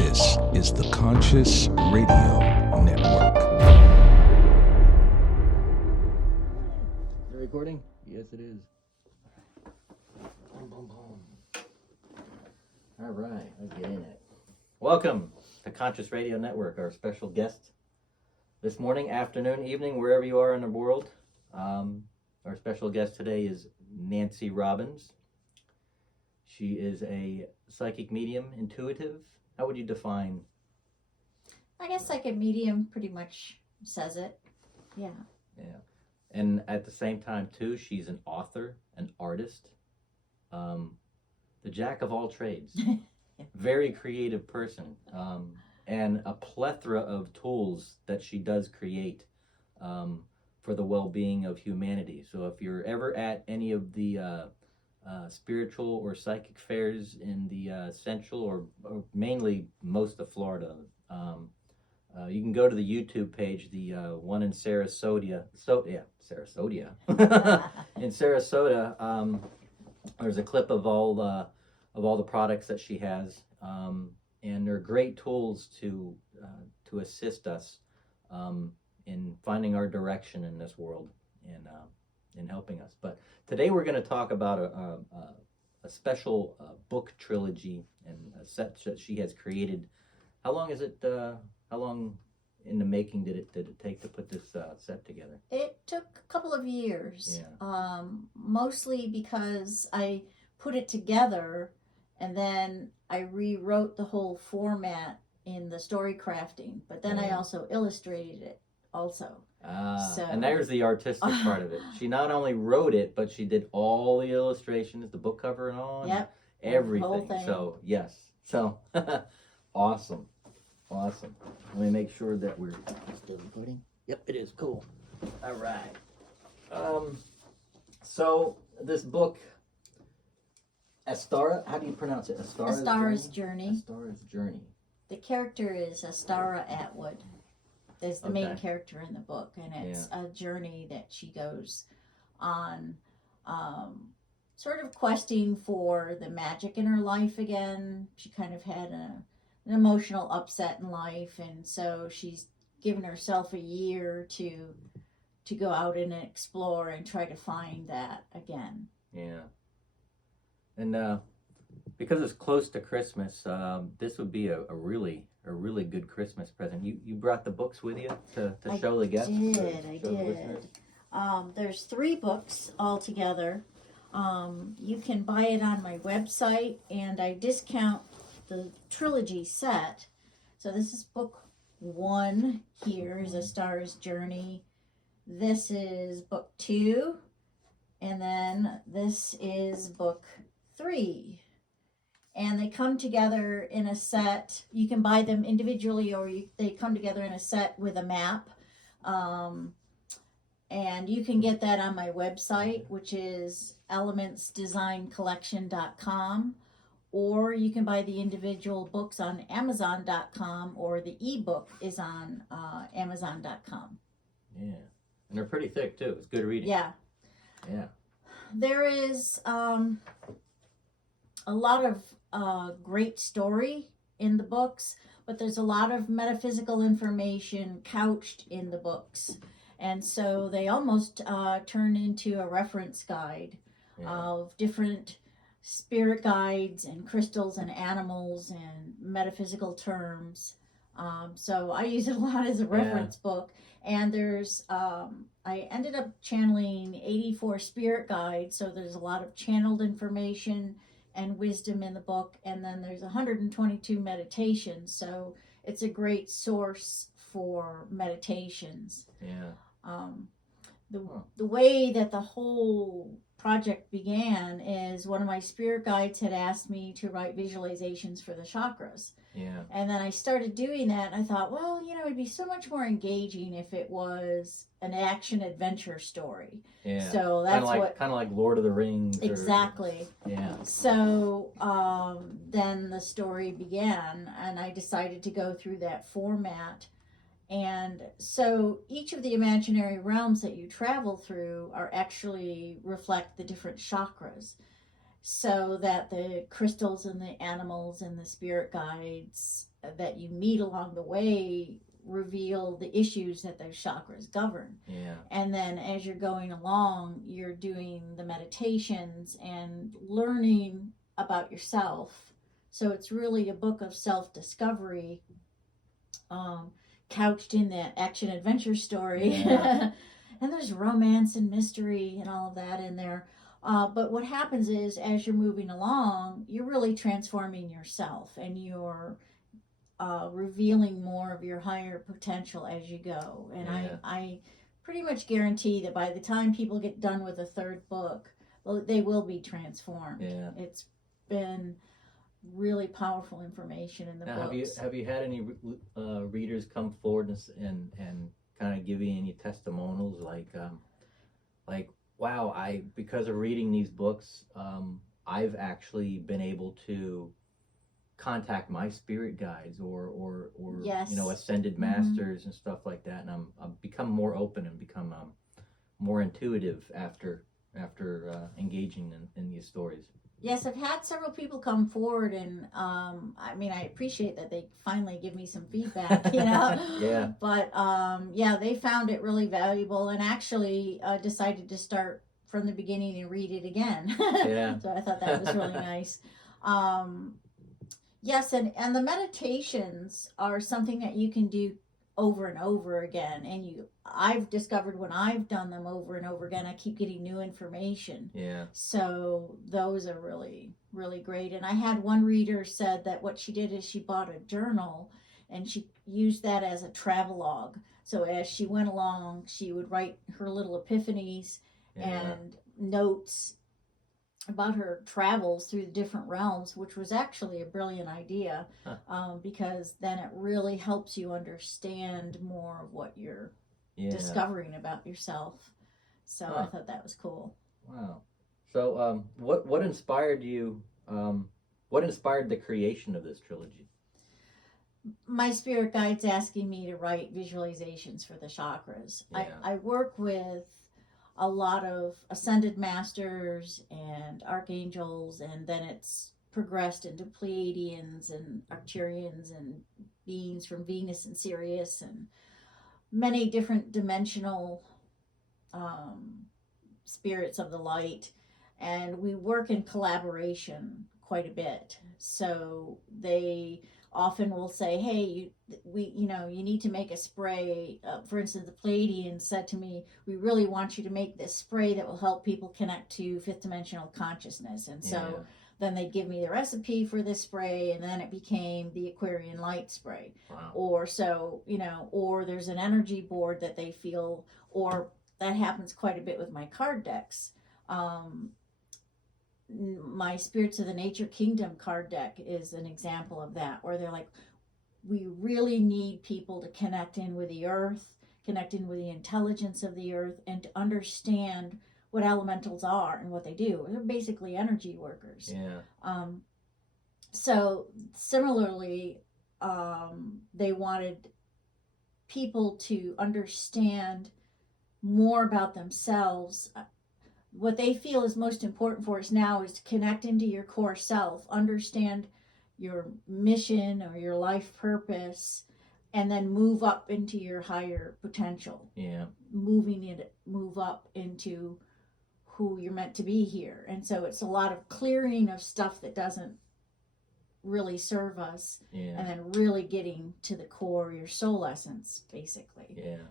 This is the Conscious Radio Network. Is it recording? Yes, it is. Boom, boom, boom. All right, let's get in it. Welcome to Conscious Radio Network, our special guest this morning, afternoon, evening, wherever you are in the world. Our special guest today is Nancy Robbins. She is a psychic medium, intuitive. How would you define? I guess psychic medium pretty much says it. Yeah. Yeah. And at the same time, too, she's an author, an artist, the jack of all trades. Very creative person, and a plethora of tools that she does create for the well-being of humanity. So if you're ever at any of the spiritual or psychic fairs in the central or mainly most of Florida, you can go to the YouTube page, the one in Sarasota. Sarasota. In Sarasota, there's a clip of all the products that she has, and they're great tools to assist us in finding our direction in this world and in helping us. But today we're going to talk about a special book trilogy and a set that she has created. How long is it? How long in the making did it take to put this set together? It took a couple of years. Yeah. Mostly because I put it together and then I rewrote the whole format in the story crafting, but then I also illustrated it also. And there's the artistic part of it. She not only wrote it, but she did all the illustrations, the book cover and all. Yep. Everything. The whole thing. So, yes. So, awesome. Awesome. Let me make sure that we're still recording. Yep, it is. Cool. All right. So, this book, Astara, how do you pronounce it? Astara's Journey. Astara's Journey. The character is Astara Atwood. Is the main character in the book, and it's a journey that she goes on, sort of questing for the magic in her life again. She kind of had an emotional upset in life, and so she's given herself a year to go out and explore and try to find that again. Yeah. And because it's close to Christmas, this would be a really good Christmas present. You brought the books with you to show the guests? I did. There's 3 books altogether. You can buy it on my website, and I discount the trilogy set. So this is book 1 here, is A Star's Journey. This is book 2, and then this is book 3. And they come together in a set. You can buy them individually, or they come together in a set with a map. And you can get that on my website, which is elementsdesigncollection.com. Or you can buy the individual books on Amazon.com, or the ebook is on Amazon.com. Yeah. And they're pretty thick, too. It's good reading. Yeah. Yeah. There is a lot of great story in the books, but there's a lot of metaphysical information couched in the books, and so they almost turn into a reference guide of different spirit guides and crystals and animals and metaphysical terms. So I use it a lot as a reference book. And there's I ended up channeling 84 spirit guides, so there's a lot of channeled information and wisdom in the book, and then there's 122 meditations, so it's a great source for meditations. The way that the whole project began is one of my spirit guides had asked me to write visualizations for the chakras. And then I started doing that, and I thought, well, it'd be so much more engaging if it was an action adventure story. So that's kind of like Lord of the Rings. Exactly. So then the story began, and I decided to go through that format. And so each of the imaginary realms that you travel through are actually reflect the different chakras. so that the crystals and the animals and the spirit guides that you meet along the way reveal the issues that those chakras govern. Yeah. And then as you're going along, you're doing the meditations and learning about yourself. So it's really a book of self-discovery, couched in that action adventure story. Yeah. And there's romance and mystery and all of that in there. But what happens is, as you're moving along, you're really transforming yourself, and you're revealing more of your higher potential as you go. And Yeah. I pretty much guarantee that by the time people get done with the third book, well, they will be transformed. Yeah. It's been really powerful information in the Now, books. have you had any readers come forward and kind of give you any testimonials like wow, because of reading these books, I've actually been able to contact my spirit guides or Yes. ascended masters and stuff like that, and I've become more open and become more intuitive after engaging in these stories. Yes, I've had several people come forward, and I mean, I appreciate that they finally give me some feedback, Yeah. But yeah, they found it really valuable, and actually decided to start from the beginning and read it again. Yeah. So I thought that was really nice. Yes, and the meditations are something that you can do over and over again, and I've discovered when I've done them over and over again, I keep getting new information. Yeah. So those are really, really great. And I had one reader said that what she did is she bought a journal and she used that as a travelogue. So as she went along, she would write her little epiphanies and notes about her travels through the different realms, which was actually a brilliant idea. Because then it really helps you understand more of what you're discovering about yourself. So I thought that was cool. Wow. So what inspired you, what inspired the creation of this trilogy? My spirit guides asking me to write visualizations for the chakras. Yeah. I work with a lot of ascended masters and archangels, and then it's progressed into Pleiadians and Arcturians and beings from Venus and Sirius and many different dimensional spirits of the light, and we work in collaboration quite a bit. So they often will say, hey, you need to make a spray. For instance, the Pleiadians said to me, we really want you to make this spray that will help people connect to fifth dimensional consciousness. And so then they'd give me the recipe for this spray, and then it became the Aquarian light spray. Wow. Or there's an energy board that they feel, or that happens quite a bit with my card decks. My Spirits of the Nature Kingdom card deck is an example of that, where they're like, we really need people to connect in with the earth, connect in with the intelligence of the earth, and to understand what elementals are and what they do. They're basically energy workers. Yeah. So similarly, they wanted people to understand more about themselves. What they feel is most important for us now is to connect into your core self, understand your mission or your life purpose, and then move up into your higher potential. Yeah. Move up into who you're meant to be here. And so it's a lot of clearing of stuff that doesn't really serve us, and then really getting to the core, your soul essence, basically. Yeah.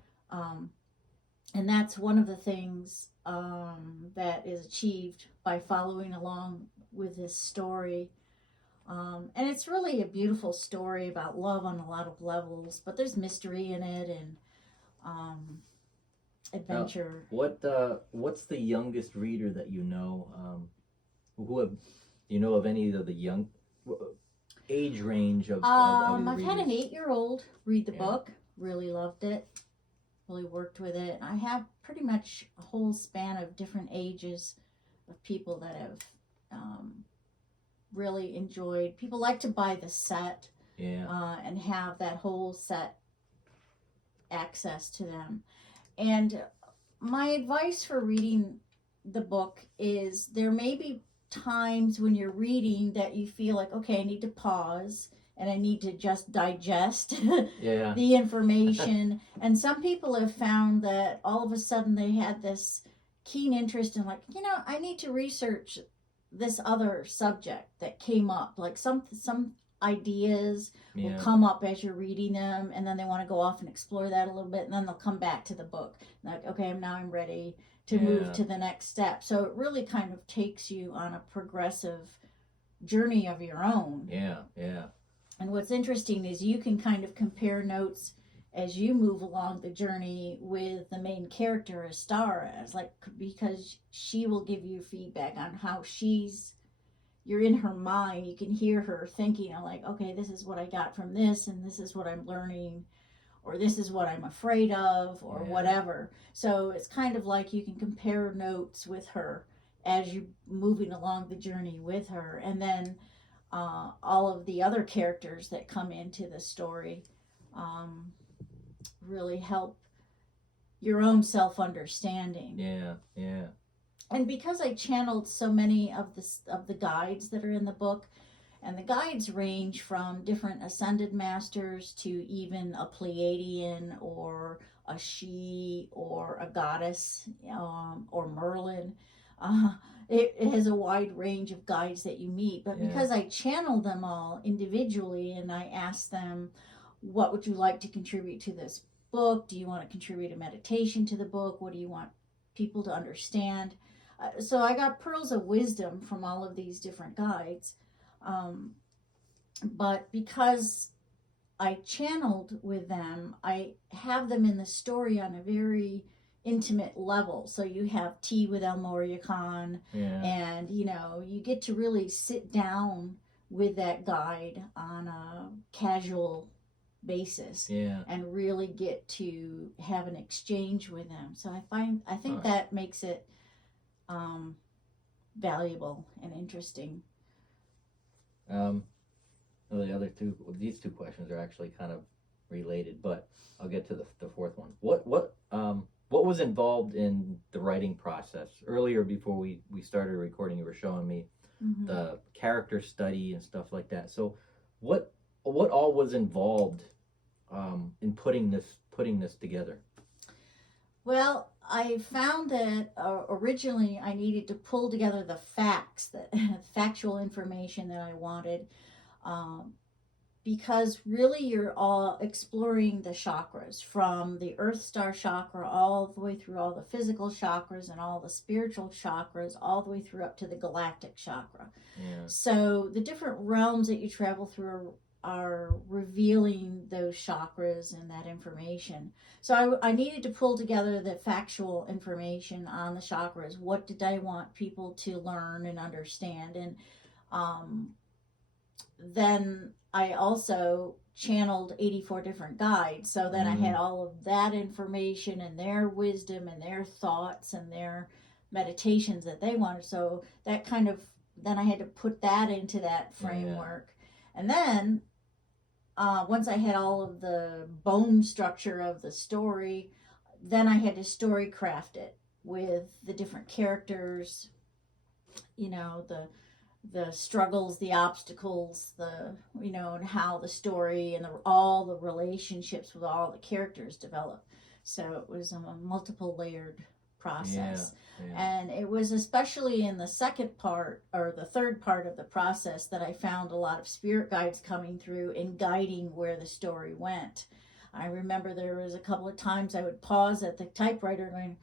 And that's one of the things that is achieved by following along with this story. And it's really a beautiful story about love on a lot of levels, but there's mystery in it and adventure. Now, what's the youngest reader that you know? Of any of the young age range of I've had an 8-year-old read the book, really loved it, really worked with it. I have pretty much a whole span of different ages of people that have really enjoyed. People like to buy the set and have that whole set access to them. And my advice for reading the book is there may be times when you're reading that you feel like, okay, I need to pause and I need to just digest Yeah. the information. And some people have found that all of a sudden they had this keen interest in, like, I need to research this other subject that came up. Like some ideas will come up as you're reading them, and then they want to go off and explore that a little bit, and then they'll come back to the book. Like, okay, now I'm ready to move to the next step. So it really kind of takes you on a progressive journey of your own. Yeah, yeah. And what's interesting is you can kind of compare notes as you move along the journey with the main character, Astara, like, because she will give you feedback on how you're in her mind. You can hear her thinking, like, okay, this is what I got from this, and this is what I'm learning, or this is what I'm afraid of, or whatever. So it's kind of like you can compare notes with her as you're moving along the journey with her. And then all of the other characters that come into the story really help your own self-understanding. Yeah, yeah. And because I channeled so many of the guides that are in the book, and the guides range from different ascended masters to even a Pleiadian or a she or a goddess or Merlin. It has a wide range of guides that you meet. But because I channeled them all individually, and I asked them, what would you like to contribute to this book? Do you want to contribute a meditation to the book? What do you want people to understand? So I got pearls of wisdom from all of these different guides. But because I channeled with them, I have them in the story on a very intimate level. So you have tea with El Moria Khan, and you get to really sit down with that guide on a casual basis, and really get to have an exchange with them. So I think that makes it valuable and interesting. These two questions are actually kind of related, but I'll get to the fourth one. What was involved in the writing process? Earlier, before we started recording, you were showing me the character study and stuff like that. So what all was involved in putting this together? Well, I found that originally I needed to pull together the factual information that I wanted, because really you're all exploring the chakras, from the Earth Star chakra all the way through all the physical chakras and all the spiritual chakras, all the way through up to the galactic chakra. So the different realms that you travel through are revealing those chakras and that information. So I needed to pull together the factual information on the chakras. What did I want people to learn and understand? And then I also channeled 84 different guides. So then I had all of that information and their wisdom and their thoughts and their meditations that they wanted. So that then I had to put that into that framework. And then once I had all of the bone structure of the story, then I had to story craft it with the different characters, the struggles, the obstacles, and how the story and all the relationships with all the characters develop. So it was a multiple layered process. And it was especially in the second part or the third part of the process that I found a lot of spirit guides coming through and guiding where the story went. I remember there was a couple of times I would pause at the typewriter going,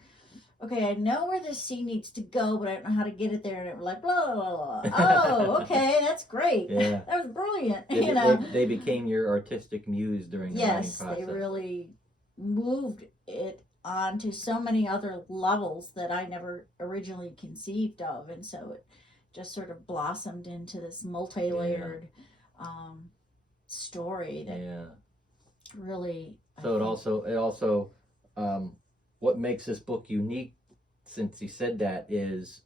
okay, I know where this scene needs to go, but I don't know how to get it there. And it was like, blah, blah, blah. Oh, okay, that's great. That was brilliant. They became your artistic muse during the writing process. Yes, they really moved it onto so many other levels that I never originally conceived of. And so it just sort of blossomed into this multi-layered story that really... So it also what makes this book unique, since you said that, is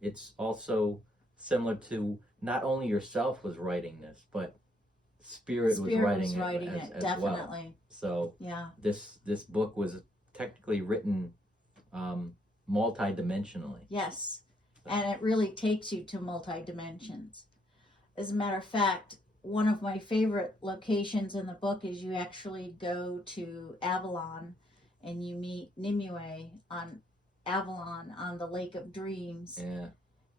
it's also similar to not only yourself was writing this, but Spirit was writing it as definitely. Well. So this book was technically written multidimensionally. Yes, and it really takes you to multi-dimensions. As a matter of fact, one of my favorite locations in the book is you actually go to Avalon and you meet Nimue on Avalon on the Lake of Dreams. Yeah.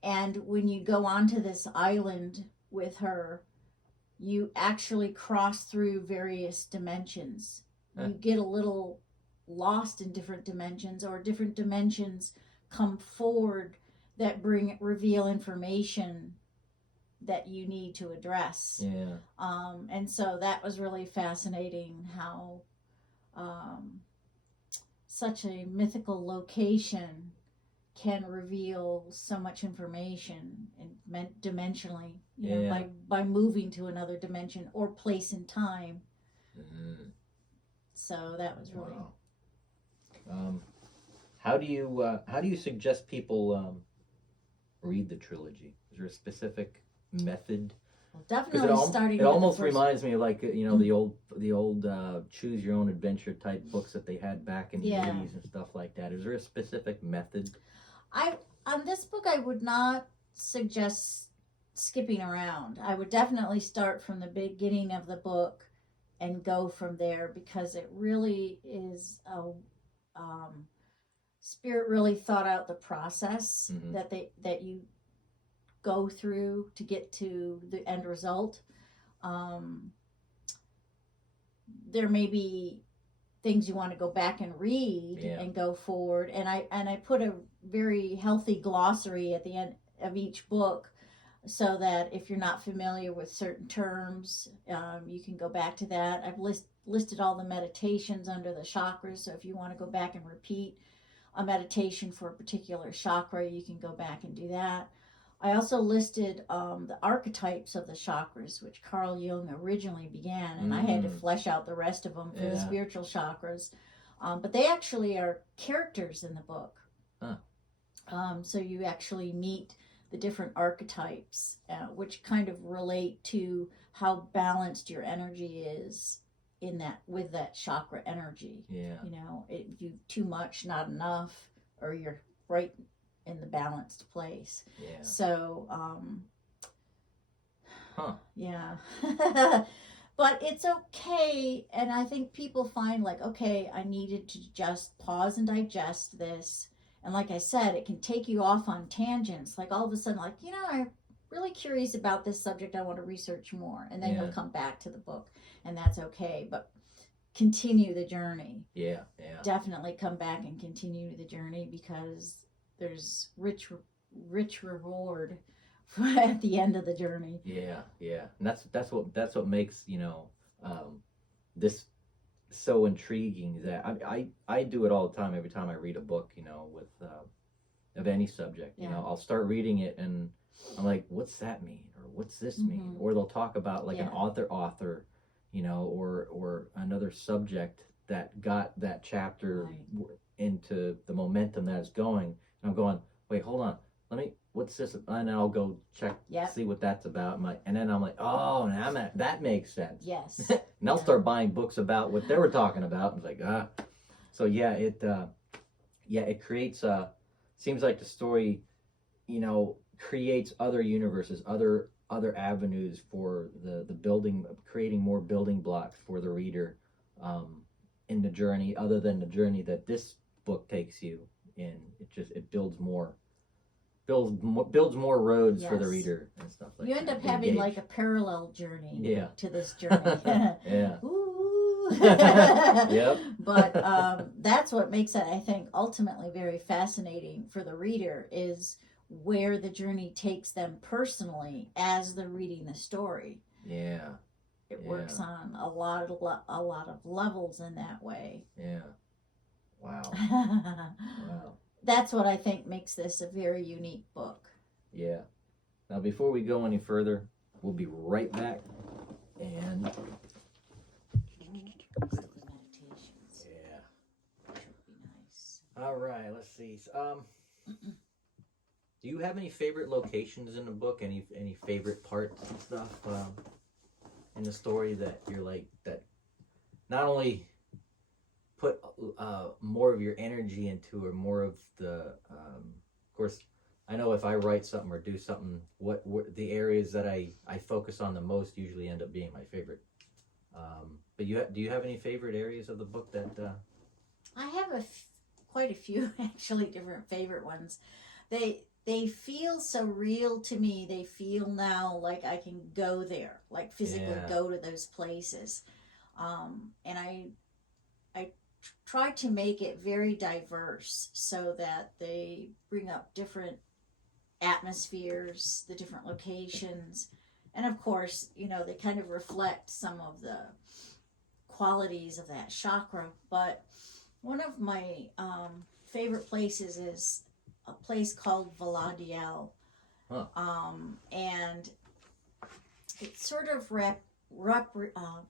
And when you go onto this island with her, you actually cross through various dimensions. You get a little lost in different dimensions, or different dimensions come forward that reveal information that you need to address. Yeah. And so that was really fascinating how such a mythical location can reveal so much information and dimensionally, you know, by moving to another dimension or place in time. Mm-hmm. So that was really. Wow. How do you suggest people read the trilogy? Is there a specific method? Well, definitely starting. It almost reminds me of, like, you know, the old choose your own adventure type books that they had back in the 80s and stuff like that. Is there a specific method? On this book, I would not suggest skipping around. I would definitely start from the beginning of the book and go from there, because it really is Spirit really thought out the process that you go through to get to the end result. There may be things you want to go back and read and go forward, and I put a very healthy glossary at the end of each book, so that if you're not familiar with certain terms, you can go back to that. I've listed all the meditations under the chakras, so if you want to go back and repeat a meditation for a particular chakra, you can go back and do that. I also listed the archetypes of the chakras, which Carl Jung originally began, and I had to flesh out the rest of them for the spiritual chakras. But they actually are characters in the book. So you actually meet the different archetypes, which kind of relate to how balanced your energy is with that chakra energy. You know, you too much, not enough, or you're right in the balanced place. So but it's okay, and I think people find, like, okay, I needed to just pause and digest this. And like I said, it can take you off on tangents, like all of a sudden, like, you know, I'm really curious about this subject, I want to research more, and then you'll come back to the book, and that's okay. But continue the journey. Definitely come back and continue the journey, because there's rich reward at the end of the journey. And that's what makes, you know, this so intriguing, that I do it all the time. Every time I read a book, you know, with of any subject, you know, I'll start reading it and I'm like, what's that mean, or what's this mean? Or they'll talk about, like, an author, you know, or another subject that got that chapter into the momentum that it's going. And I'm going, wait, hold on, what's this? And then I'll go check, see what that's about. And then I'm like, oh, now that makes sense. Yes. And I'll start buying books about what they were talking about. And it's like, So it creates seems like the story, you know, creates other universes, other avenues for the building, creating more building blocks for the reader in the journey, other than the journey that this book takes you in. It builds more roads for the reader and stuff like that. You end up having like a parallel journey to this journey. Ooh. But that's what makes it, I think, ultimately very fascinating for the reader, is where the journey takes them personally as they're reading the story. It works on a lot of levels in that way. Wow. That's what I think makes this a very unique book. Now, before we go any further, we'll be right back. And meditations. Should be nice. All right, let's see. Do you have any favorite locations in the book? Any favorite parts and stuff in the story that you're like, that not only put more of your energy into, or more of the, of course, I know if I write something or do something, what the areas that I focus on the most usually end up being my favorite. But do you have any favorite areas of the book that? I have quite a few actually different favorite ones. They feel so real to me. They feel now like I can go there, like physically go to those places. And I try to make it very diverse so that they bring up different atmospheres, the different locations, and of course, they kind of reflect some of the qualities of that chakra. But one of my favorite places is a place called Valadiel. Huh. And it sort of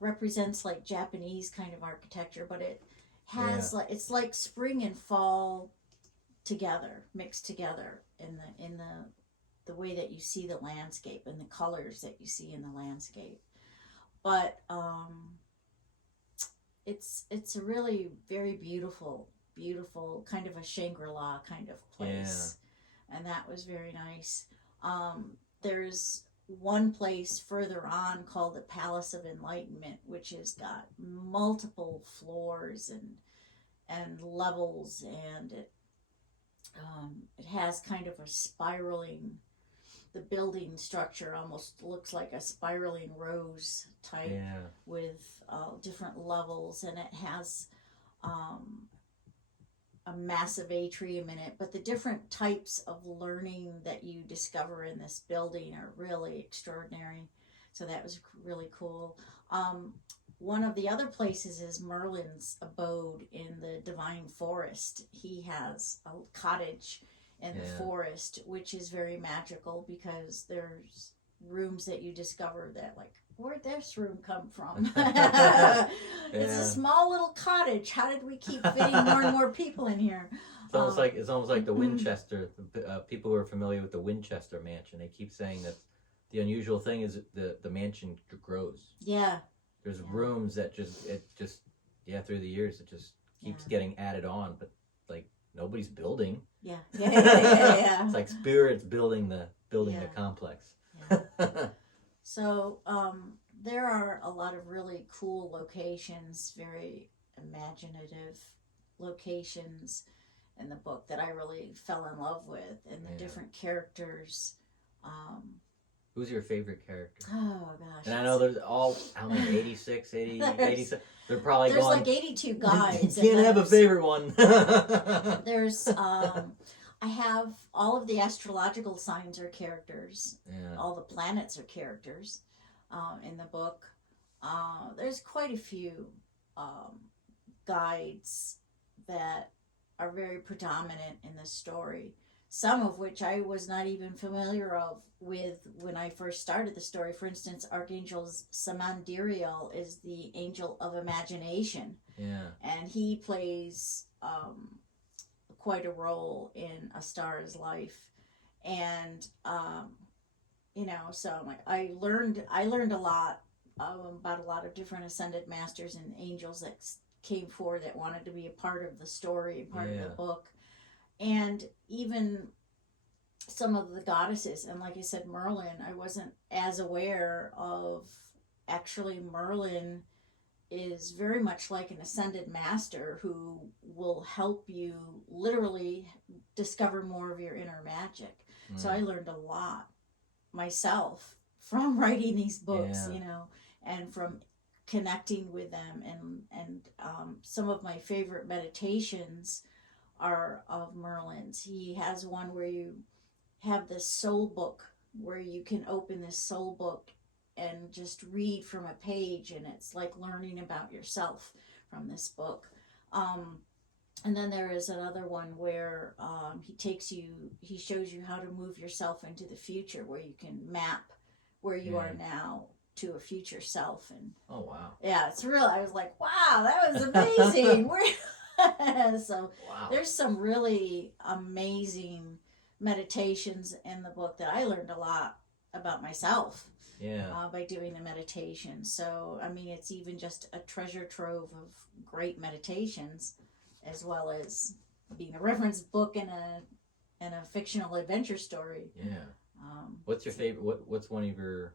represents like Japanese kind of architecture, but it has it's like spring and fall together, mixed together in the way that you see the landscape and the colors that you see in the landscape. But it's a really very beautiful kind of a Shangri-La kind of place. And that was very nice. There's one place further on called the Palace of Enlightenment, which has got multiple floors and levels, and it has kind of a spiraling, the building structure almost looks like a spiraling rose type with different levels, and it has a massive atrium in it. But the different types of learning that you discover in this building are really extraordinary. So that was really cool. One of the other places is Merlin's abode in the Divine Forest. He has a cottage in the forest, which is very magical because there's rooms that you discover that, like, where'd this room come from? It's a small little cottage. How did we keep fitting more and more people in here? It's almost like the Winchester. People who are familiar with the Winchester mansion, they keep saying that the unusual thing is the mansion grows. Yeah. There's rooms that just through the years it just keeps getting added on, but like nobody's building. Yeah. It's like spirits building the complex. Yeah. So there are a lot of really cool locations, very imaginative locations in the book that I really fell in love with, and the different characters. Who's your favorite character? Oh, gosh. And I know there's how many, 86, 80, 87? They're probably there's going... like 82 guys. You can't have a favorite one. There's, I have all of the astrological signs are characters. Yeah. All the planets are characters in the book. There's quite a few guides that are very predominant in the story. Some of which I was not even familiar with when I first started the story. For instance, Archangel Samandiriel is the angel of imagination. Yeah. And he plays quite a role in A Star is Life. And, so like, I learned a lot about a lot of different ascended masters and angels that came forward that wanted to be a part of the story and part of the book. And even some of the goddesses, and like I said, Merlin, I wasn't as aware of. Actually, Merlin is very much like an ascended master who will help you literally discover more of your inner magic. So I learned a lot myself from writing these books, and from connecting with them. And some of my favorite meditations are of Merlin's. He has one where you have this soul book, where you can open this soul book and just read from a page, and it's like learning about yourself from this book. And then there is another one where he shows you how to move yourself into the future, where you can map where you are now to a future self. And oh wow, yeah, it's real. I was like, wow, that was amazing. So there's some really amazing meditations in the book that I learned a lot about myself by doing the meditation. So I mean, it's even just a treasure trove of great meditations, as well as being a reference book and and a fictional adventure story. Yeah. What's your favorite? What's one of your?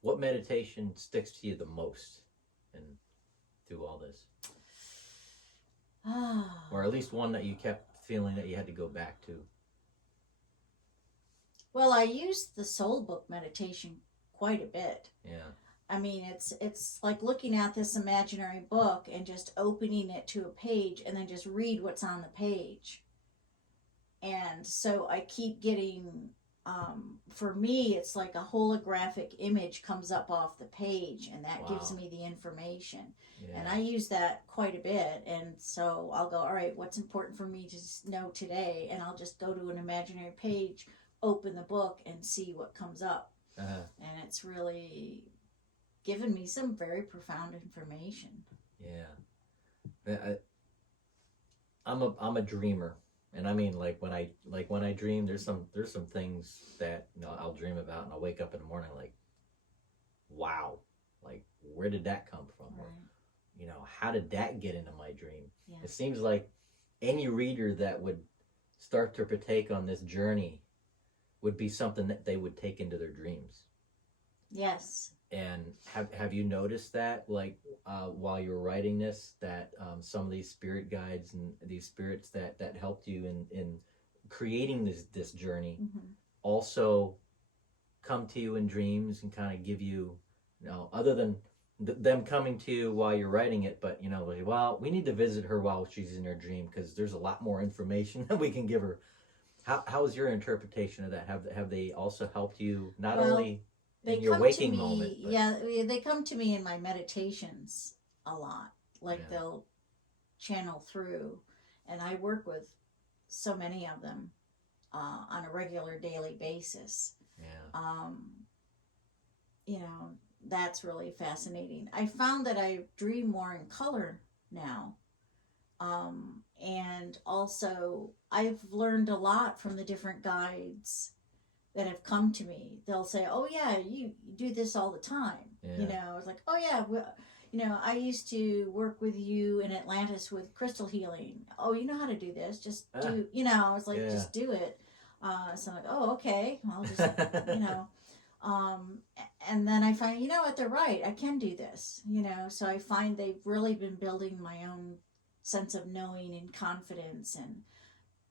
What meditation sticks to you the most, and through all this, or at least one that you kept feeling that you had to go back to? Well, I used the Soul Book meditation quite a bit. Yeah. I mean, it's like looking at this imaginary book and just opening it to a page and then just read what's on the page. And so I keep getting, for me, it's like a holographic image comes up off the page, and that gives me the information. Yeah. And I use that quite a bit. And so I'll go, all right, what's important for me to know today? And I'll just go to an imaginary page, open the book, and see what comes up. And it's really given me some very profound information. Yeah. I'm a dreamer. And I mean, like when I dream, there's some things that, you know, I'll dream about, and I'll wake up in the morning like, wow, like where did that come from? Right. Or, you know, how did that get into my dream? Yeah. It seems like any reader that would start to partake on this journey would be something that they would take into their dreams. Yes. And have you noticed that, like, while you were writing this, that some of these spirit guides and these spirits that helped you in creating this journey also come to you in dreams and kind of give you, you know, other than them coming to you while you're writing it, but, you know, like, well, we need to visit her while she's in her dream because there's a lot more information that we can give her. How is your interpretation of that? Have they also helped you not only in your waking moment? But... Yeah, they come to me in my meditations a lot. Like they'll channel through, and I work with so many of them on a regular daily basis. Yeah. You know, that's really fascinating. I found that I dream more in color now. And also I've learned a lot from the different guides that have come to me. They'll say, oh yeah, you do this all the time. Yeah. You know, it's like, oh yeah, you know, I used to work with you in Atlantis with crystal healing. Oh, you know how to do this. Just do, you know, I was like, just do it. So I'm like, oh, okay. I'll just, you know, and then I find, you know what, they're right. I can do this, you know, so I find they've really been building my own sense of knowing and confidence, and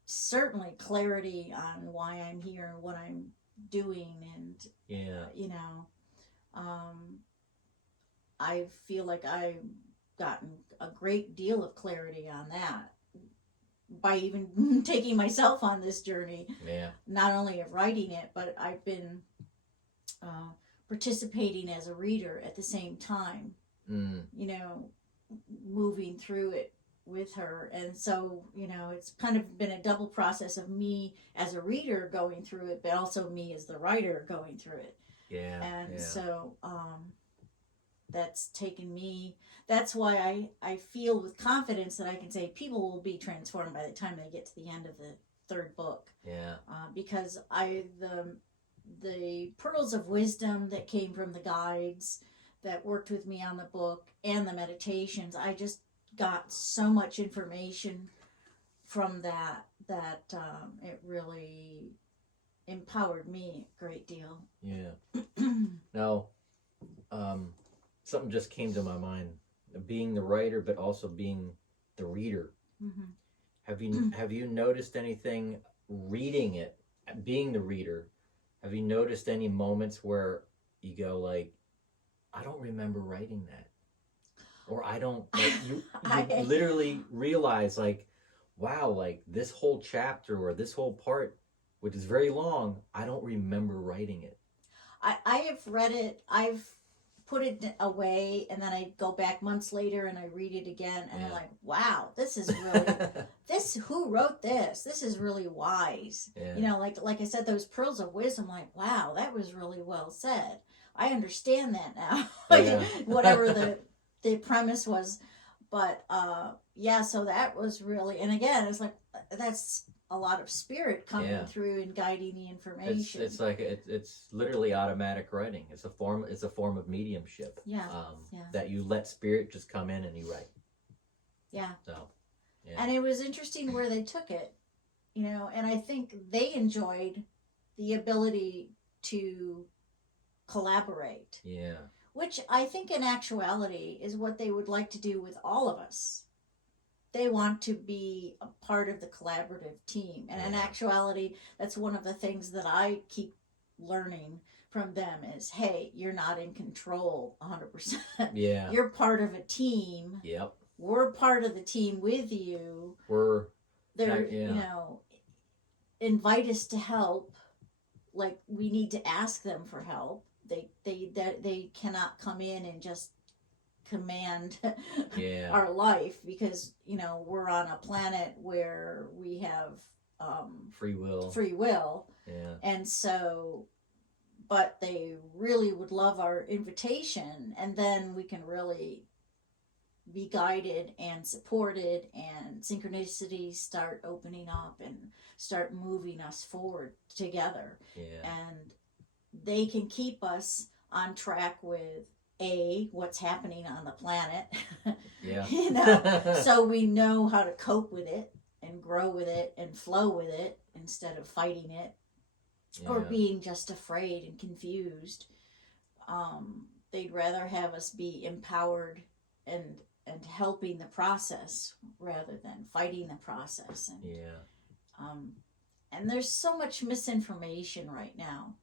certainly clarity on why I'm here and what I'm doing. And you know, I feel like I've gotten a great deal of clarity on that by even taking myself on this journey. Not only of writing it, but I've been participating as a reader at the same time. You know, moving through it with her. And so, you know, it's kind of been a double process of me as a reader going through it, but also me as the writer going through it. So that's taken me, that's why I feel with confidence that I can say people will be transformed by the time they get to the end of the third book. Because the pearls of wisdom that came from the guides that worked with me on the book and the meditations, I just got so much information from that it really empowered me a great deal. Now, something just came to my mind, being the writer but also being the reader. Have you noticed anything reading it, being the reader? Have you noticed any moments where you go like, I don't remember writing that? Or I don't, like, you literally realize, like, wow, like this whole chapter or this whole part, which is very long, I don't remember writing it. I have read it, I've put it away, and then I go back months later and I read it again, and I'm like, wow, this is really, who wrote this? This is really wise. You know, like I said, those pearls of wisdom, like, wow, that was really well said. I understand that now. Whatever the premise was, but so that was really, and again, it's like that's a lot of spirit coming through and guiding the information. It's like it's literally automatic writing. It's a form of mediumship. That you let spirit just come in and you write. So, and it was interesting where they took it. you know, and I think they enjoyed the ability to collaborate, Yeah. which I think in actuality is what they would like to do with all of us. They want to be a part of the collaborative team. And in Yeah. actuality, that's one of the things that I keep learning from them is, hey, you're not in control 100%. Yeah. You're part of a team. Yep. We're part of the team with you. Yeah. You know, invite us to help. Like, we need to ask them for help. They cannot come in and just command Yeah. our life, because you know we're on a planet where we have Free will. Yeah. And so, but they really would love our invitation, and then we can really be guided and supported, and synchronicities start opening up and start moving us forward together. Yeah. And they can keep us on track with what's happening on the planet. Yeah. You know, so we know how to cope with it and grow with it and flow with it instead of fighting it, or being just afraid and confused. They'd rather have us be empowered and helping the process rather than fighting the process. And and there's so much misinformation right now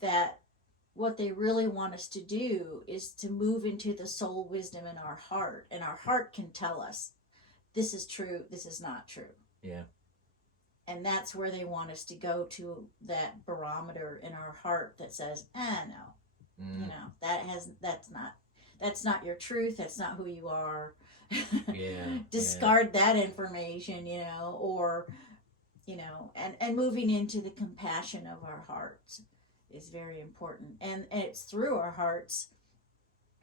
that what they really want us to do is to move into the soul wisdom in our heart, and our heart can tell us this is true, this is not true. Yeah. And that's where they want us to go, to that barometer in our heart that says, no, you know, that's not your truth, that's not who you are. Yeah. Discard that information, you know, or you know, and moving into the compassion of our hearts is very important. And it's through our hearts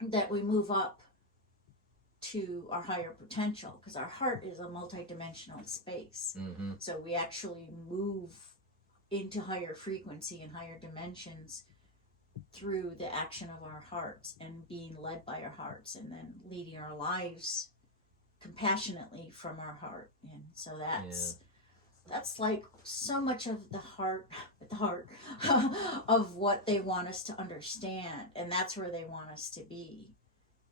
that we move up to our higher potential, because our heart is a multidimensional space. Mm-hmm. So we actually move into higher frequency and higher dimensions through the action of our hearts and being led by our hearts, and then leading our lives compassionately from our heart. And so that's like so much of the heart of what they want us to understand. And that's where they want us to be,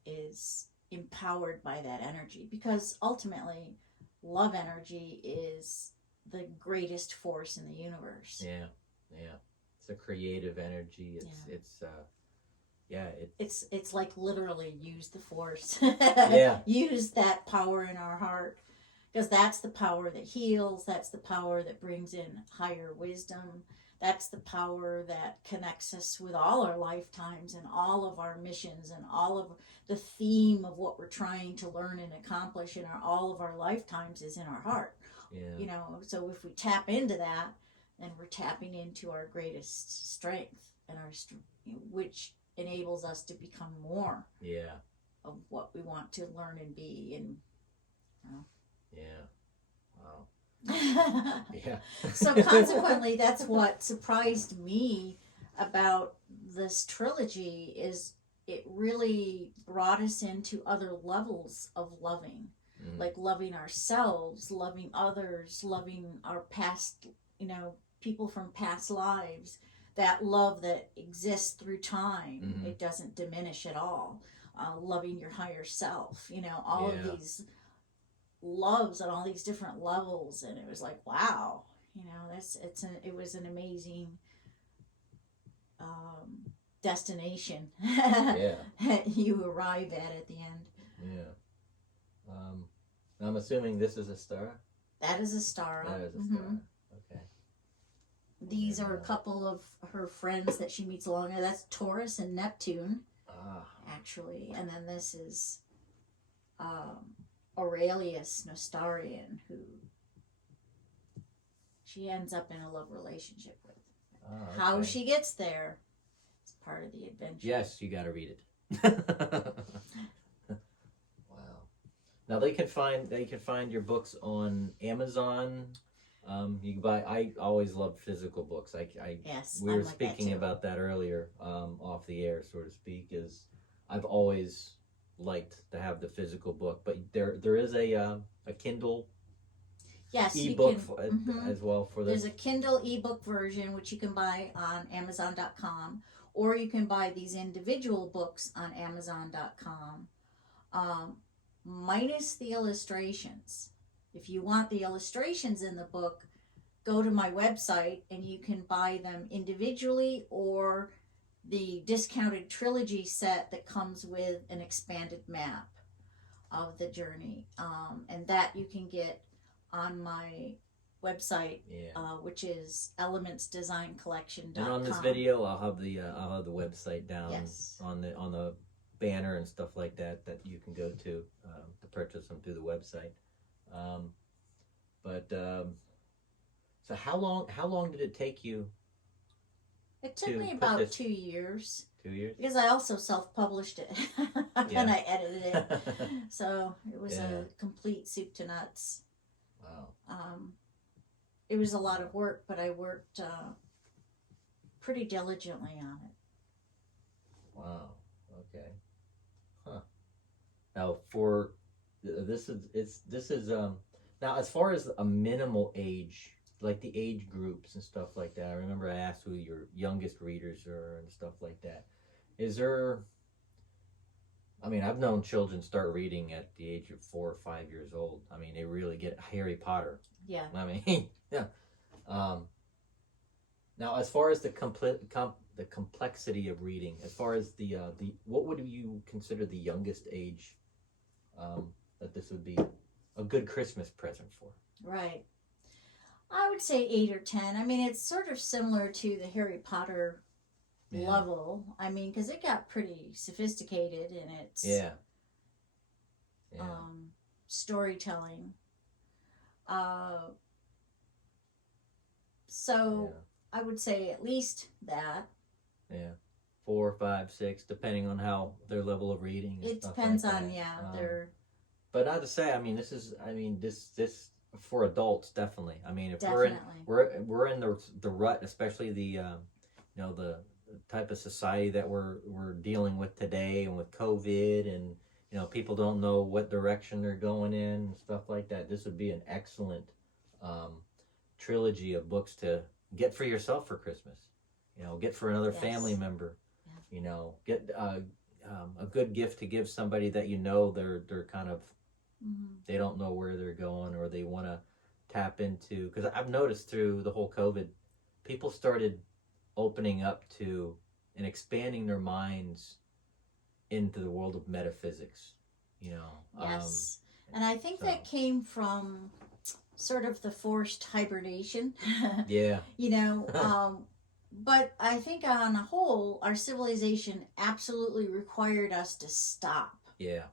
is empowered by that energy, because ultimately love energy is the greatest force in the universe. Yeah. It's a creative energy. It's like literally use the force. Yeah. Use that power in our heart, because that's the power that heals, that's the power that brings in higher wisdom, that's the power that connects us with all our lifetimes and all of our missions and all of the theme of what we're trying to learn and accomplish in all of our lifetimes is in our heart. Yeah. You know, so if we tap into that, then we're tapping into our greatest strength, and which enables us to become more of what we want to learn and be. And you know. Yeah. Wow. Yeah. So consequently, that's what surprised me about this trilogy, is it really brought us into other levels of loving, like loving ourselves, loving others, loving our past, you know, people from past lives, that love that exists through time. It doesn't diminish at all. Loving your higher self, you know, all of these loves on all these different levels. And it was like, wow, you know, it was an amazing destination you arrive at the end. Yeah. I'm assuming this is a star? That is a star. That is a star. Okay. These are a couple of her friends that she meets along there. That's Taurus and Neptune, actually. And then this is Aurelius Nostarian, who she ends up in a love relationship with. Okay. How she gets there is part of the adventure. Yes, you got to read it. Wow. Now they can find your books on Amazon. You can buy. I always loved physical books. Yes, we were speaking about that earlier, off the air, so to speak. Is I've always liked to have the physical book, but there is a Kindle Yes, ebook you can, as well for this. there's a Kindle ebook version which you can buy on Amazon.com, or you can buy these individual books on Amazon.com, minus the illustrations. If you want the illustrations in the book, go to my website and you can buy them individually, or the discounted trilogy set that comes with an expanded map of the journey, and that you can get on my website, which is elementsdesigncollection.com. And on this video, I'll have the website down Yes. on the banner and stuff like that you can go to purchase them through the website. So how long did it take you? It took me about 2 years. 2 years? Because I also self-published it and I edited it. So it was a complete soup to nuts. Wow. It was a lot of work, but I worked pretty diligently on it. Wow. Okay. Huh. Now for this is now as far as a minimal age, like the age groups and stuff like that. I remember I asked who your youngest readers are and stuff like that. Is there? I mean, I've known children start reading at the age of 4 or 5 years old. I mean, they really get Harry Potter. Yeah. I mean, yeah. Now, as far as the complexity of reading, as far as the what would you consider the youngest age that this would be a good Christmas present for? Right. I would say 8 or 10. I mean, it's sort of similar to the Harry Potter level. I mean, because it got pretty sophisticated in its storytelling. So I would say at least that. Yeah. 4, 5, 6, depending on how their level of reading. It depends on their. But not to say, I mean, this for adults definitely. I mean, if Definitely. we're in the rut, especially the the type of society that we're dealing with today, and with COVID, and people don't know what direction they're going in and stuff like that. This would be an excellent trilogy of books to get for yourself for Christmas. Get for another family member. Yeah. Get a good gift to give somebody that they're kind of they don't know where they're going, or they want to tap into. Because I've noticed through the whole COVID, people started opening up to and expanding their minds into the world of metaphysics. Yes, and I think that came from sort of the forced hibernation. Yeah. But I think on a whole, our civilization absolutely required us to stop. Yeah.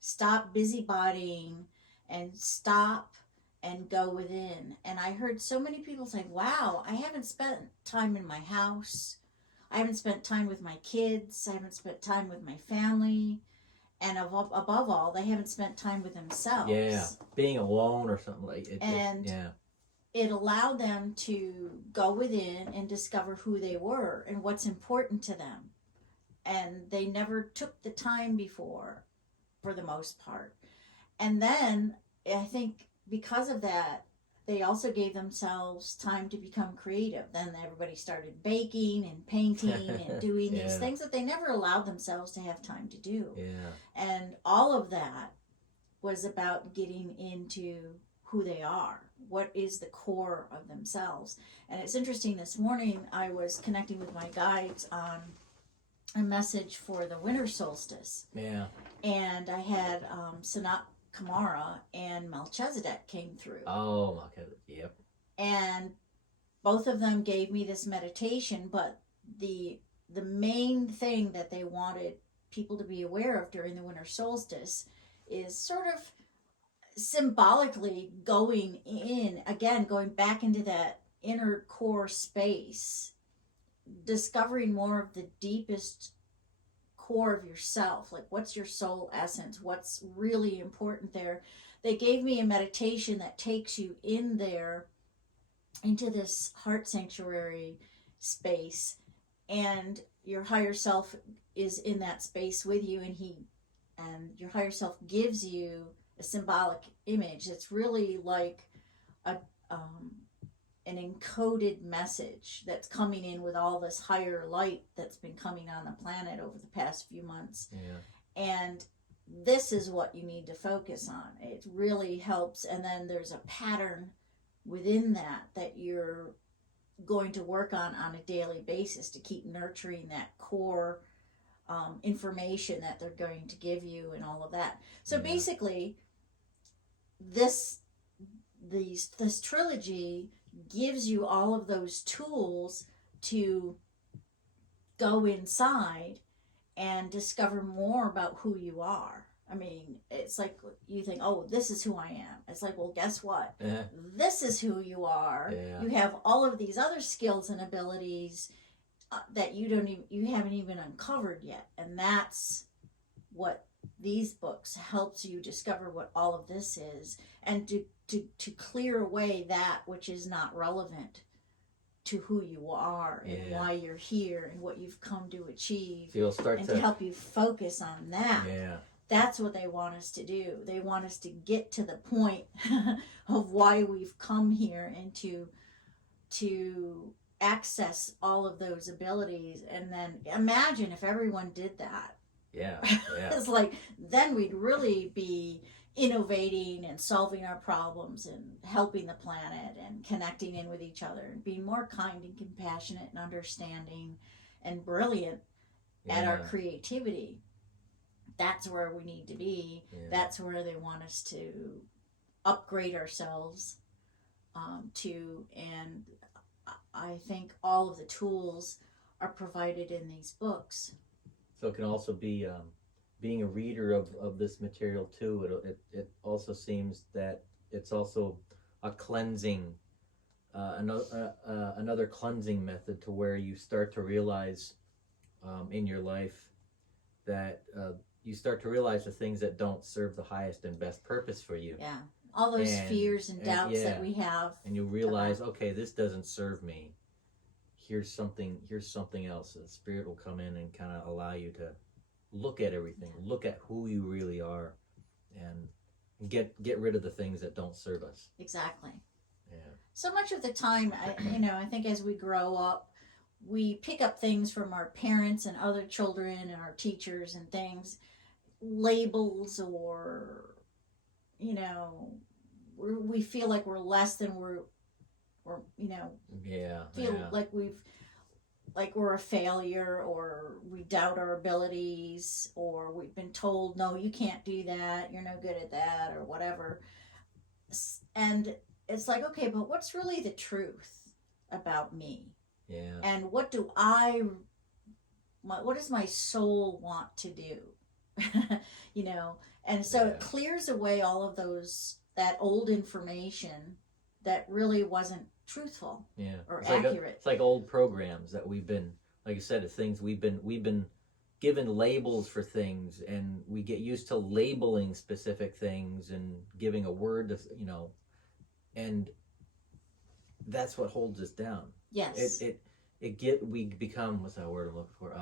Stop busybodying and stop and go within. And I heard so many people say, wow, I haven't spent time in my house. I haven't spent time with my kids. I haven't spent time with my family. And above all, they haven't spent time with themselves. Yeah, being alone or something like it. And it allowed them to go within and discover who they were and what's important to them. And they never took the time before, for the most part. And then I think because of that, they also gave themselves time to become creative. Then everybody started baking and painting and doing these things that they never allowed themselves to have time to do. Yeah. And all of that was about getting into who they are. What is the core of themselves? And it's interesting, this morning I was connecting with my guides on a message for the winter solstice. Yeah. And I had Sanat Kamara and Melchizedek came through. Oh, Melchizedek, yep. And both of them gave me this meditation, but the main thing that they wanted people to be aware of during the winter solstice is sort of symbolically going back into that inner core space, discovering more of the deepest core of yourself, like what's your soul essence, what's really important there. They gave me a meditation that takes you in there into this heart sanctuary space, and your higher self is in that space with you, and your higher self gives you a symbolic image. It's really like a an encoded message that's coming in with all this higher light that's been coming on the planet over the past few months. Yeah. And this is what you need to focus on. It really helps. And then there's a pattern within that you're going to work on a daily basis to keep nurturing that core information that they're going to give you and all of that. So basically, this trilogy gives you all of those tools to go inside and discover more about who you are. I mean, it's like you think, oh, this is who I am. It's like, well, guess what? This is who you are. You have all of these other skills and abilities that you haven't even uncovered yet. And that's what these books helps you discover what all of this is, and to clear away that which is not relevant to who you are and why you're here and what you've come to achieve. So you'll start to help you focus on that. Yeah. That's what they want us to do. They want us to get to the point of why we've come here and to access all of those abilities. And then imagine if everyone did that. Yeah. It's like, then we'd really be innovating and solving our problems and helping the planet and connecting in with each other and being more kind and compassionate and understanding and brilliant at our creativity. That's where we need to be. That's where they want us to upgrade ourselves and I think all of the tools are provided in these books. So it can also be being a reader of this material too. It also seems that it's also a cleansing, another cleansing method to where you start to realize in your life that you start to realize the things that don't serve the highest and best purpose for you. Yeah, all those fears and doubts that we have. And you realize, okay, this doesn't serve me. Here's something else. The Spirit will come in and kind of allow you to look at everything, look at who you really are, and get rid of the things that don't serve us. Exactly. Yeah. So much of the time, I think as we grow up, we pick up things from our parents and other children and our teachers and things, labels, or we feel like we're less than like we're a failure, or we doubt our abilities, or we've been told, no, you can't do that, you're no good at that, or whatever. And it's like, okay, but what's really the truth about me? Yeah. And what does my soul want to do? And so it clears away all of that old information that really wasn't truthful or accurate. It's like old programs that we've been, like I said, things we've been given labels for things, and we get used to labeling specific things and giving a word to, and that's what holds us down. Yes. We become, what's that word I'm looking for?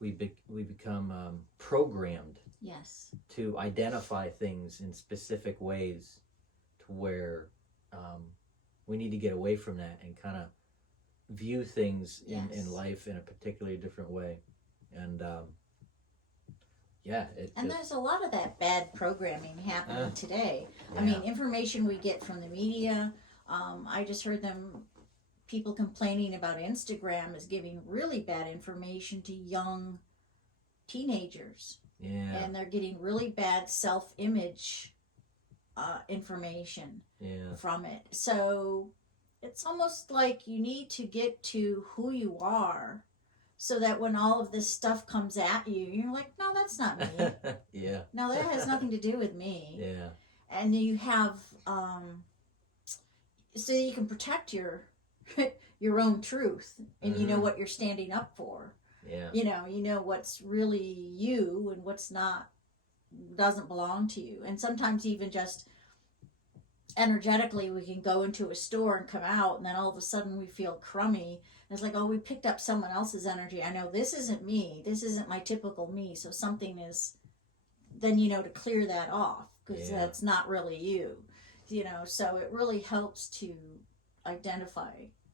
We become programmed. Yes. To identify things in specific ways, to where we need to get away from that and kind of view things in life in a particularly different way. And there's a lot of that bad programming happening today. I mean, information we get from the media. I just heard people complaining about Instagram is giving really bad information to young teenagers. Yeah. And they're getting really bad self-image information from it. So it's almost like you need to get to who you are, so that when all of this stuff comes at you, you're like, no, that's not me. Yeah. No, that has nothing to do with me. Yeah. And you have, so you can protect your own truth, and you know what you're standing up for. Yeah. You know what's really you and what's not, doesn't belong to you. And sometimes even just energetically, we can go into a store and come out, and then all of a sudden we feel crummy. And it's like, oh, we picked up someone else's energy. I know this isn't me. This isn't my typical me. So something is, then, to clear that off, because that's not really you. so it really helps to identify.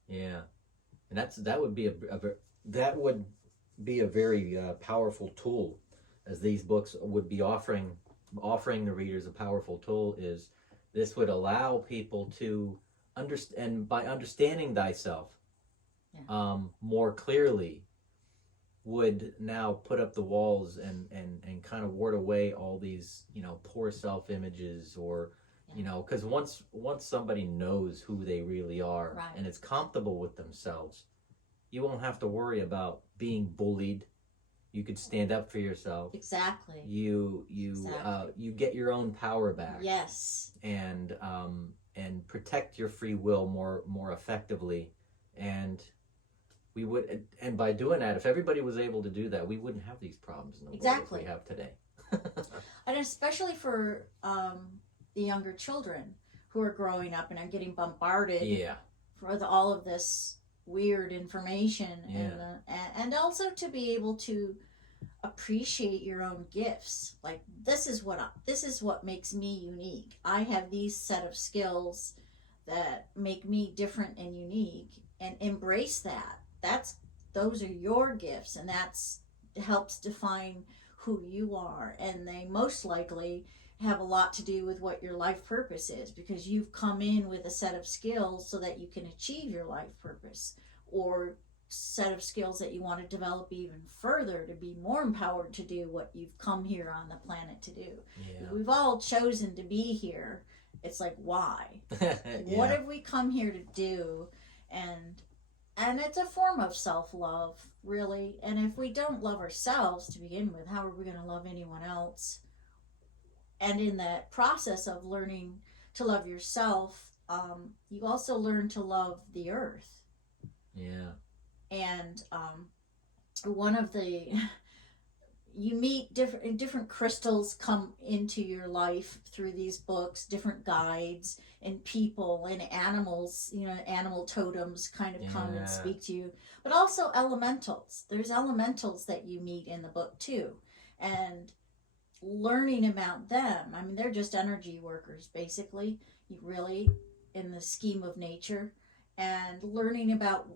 Yeah, and that would be that would be a very powerful tool, as these books would be offering the readers a powerful tool. Is this would allow people to understand, and by understanding thyself more clearly, would now put up the walls and kind of ward away all these poor self images, or because once somebody knows who they really are, right, and is comfortable with themselves, you won't have to worry about being bullied. You could stand up for yourself. Exactly. You get your own power back. Yes. And protect your free will more effectively. And we would, and by doing that, if everybody was able to do that, we wouldn't have these problems in the world as we have today. And especially for the younger children who are growing up and are getting bombarded for all of this weird information, and also to be able to appreciate your own gifts. Like, this is what makes me unique. I have these set of skills that make me different and unique, and embrace that. Those are your gifts, and that's helps define who you are, and they most likely have a lot to do with what your life purpose is, because you've come in with a set of skills so that you can achieve your life purpose, or set of skills that you want to develop even further to be more empowered to do what you've come here on the planet to do. We've all chosen to be here. It's like, why? What have we come here to do? And it's a form of self-love, really. And if we don't love ourselves to begin with, how are we going to love anyone else? And in that process of learning to love yourself, you also learn to love the earth. Yeah. And one of the you meet different crystals come into your life through these books, different guides and people and animals, animal totems kind of come and speak to you, but also elementals. There's elementals that you meet in the book too, and learning about them. I mean, they're just energy workers, basically, really, in the scheme of nature, and learning about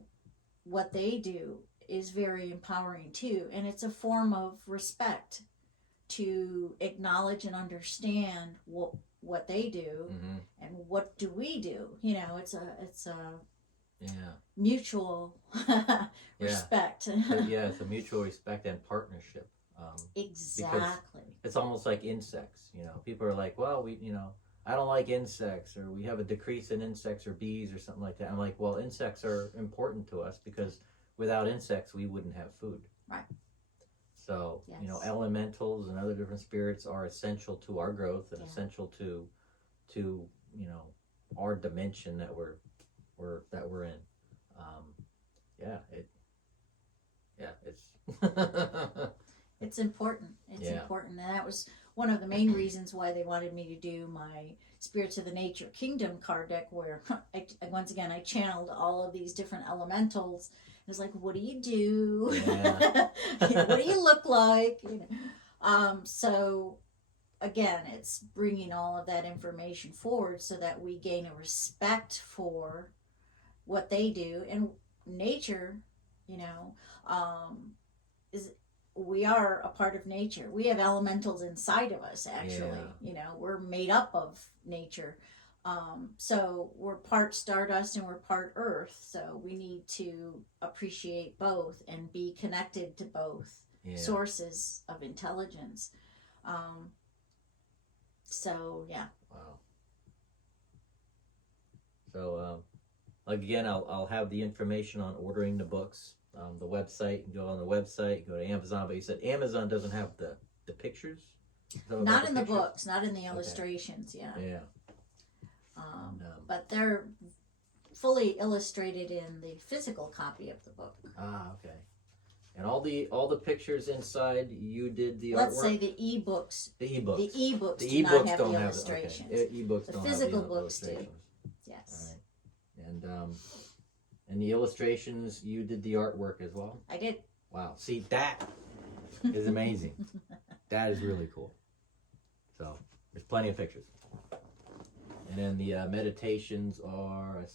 what they do is very empowering too, and it's a form of respect to acknowledge and understand what they do, and what do we do. It's a mutual respect. It's a mutual respect and partnership. Exactly. It's almost like insects. People are like, well, I don't like insects, or we have a decrease in insects or bees or something like that. I'm like, well, insects are important to us, because without insects, we wouldn't have food. Right. So, elementals and other different spirits are essential to our growth, and essential to our dimension that we're in. It's it's important. It's important, and that was one of the main reasons why they wanted me to do my Spirits of the Nature Kingdom card deck, where once again I channeled all of these different elementals. It was like, what do you do? What do you look like? So again, it's bringing all of that information forward so that we gain a respect for what they do. And nature, we are a part of nature. We have elementals inside of us, actually. We're made up of nature. So we're part stardust and we're part earth. So we need to appreciate both and be connected to both sources of intelligence. Wow. So again, I'll have the information on ordering the books. The website, you can go on the website, go to Amazon, but you said Amazon doesn't have the pictures? Not in the books, not in the illustrations, but they're fully illustrated in the physical copy of the book. Okay. And all the pictures inside, you did the artwork? Let's say the e-books. The e-books. The e-books the do e-books not have don't the have illustrations. E-books the don't physical have the books do. illustrations. Yes. All right. And the illustrations, you did the artwork as well? I did. Wow. See, that is amazing. That is really cool. So, there's plenty of pictures. And then the meditations are,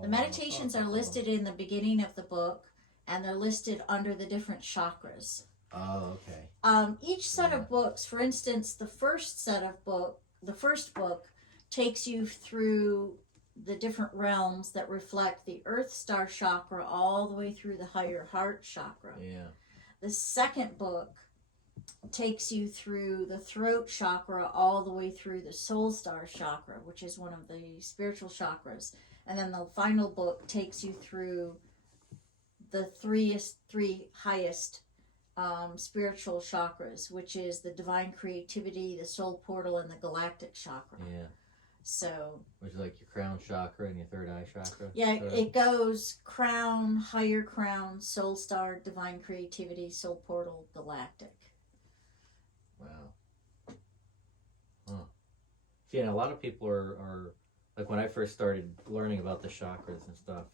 The meditations are listed in the beginning of the book, and they're listed under the different chakras. Oh, okay. Each set of books, for instance, the first book takes you through the different realms that reflect the Earth Star chakra all the way through the higher heart chakra. Yeah. The second book takes you through the throat chakra all the way through the soul star chakra, which is one of the spiritual chakras. And then the final book takes you through the three highest spiritual chakras, which is the divine creativity, the soul portal, and the galactic chakra. Yeah. So, which is like your crown chakra and your third eye chakra? Yeah, it goes crown, higher crown, soul star, divine creativity, soul portal, galactic. Wow. Huh. See, and a lot of people are like, when I first started learning about the chakras and stuff,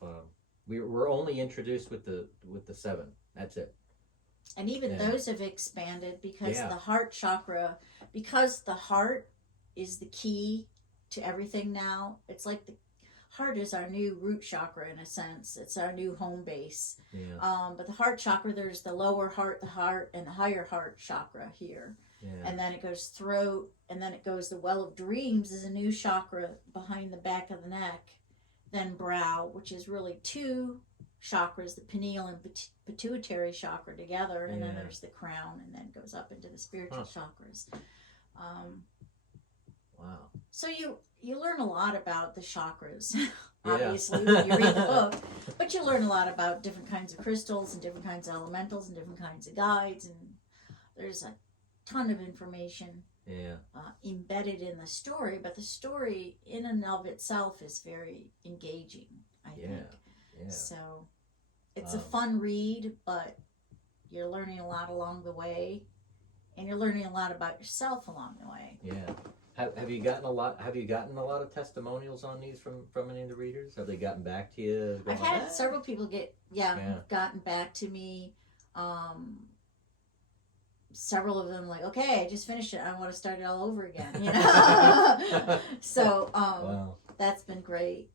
we were only introduced with the 7. That's it. And even those have expanded because Yeah. the heart chakra, because the heart is the key to everything now. It's like the heart is our new root chakra in a sense. It's our new home base. Yeah. But the heart chakra, there's the lower heart, the heart, and the higher heart chakra here. Yeah. And then it goes throat, and then it goes the well of dreams is a new chakra behind the back of the neck. Then brow, which is really 2 chakras, the pineal and pituitary chakra together, and then there's the crown, and then it goes up into the spiritual chakras. Wow. So you learn a lot about the chakras, obviously, when you read the book, but you learn a lot about different kinds of crystals and different kinds of elementals and different kinds of guides, and there's a ton of information embedded in the story, but the story in and of itself is very engaging, I think. Yeah. So it's a fun read, but you're learning a lot along the way, and you're learning a lot about yourself along the way. Yeah. Have you gotten a lot of testimonials on these from any of the readers? Have they gotten back to you? I've had several people gotten back to me. Several of them like, okay, I just finished it. I want to start it all over again. You know. So wow. That's been great.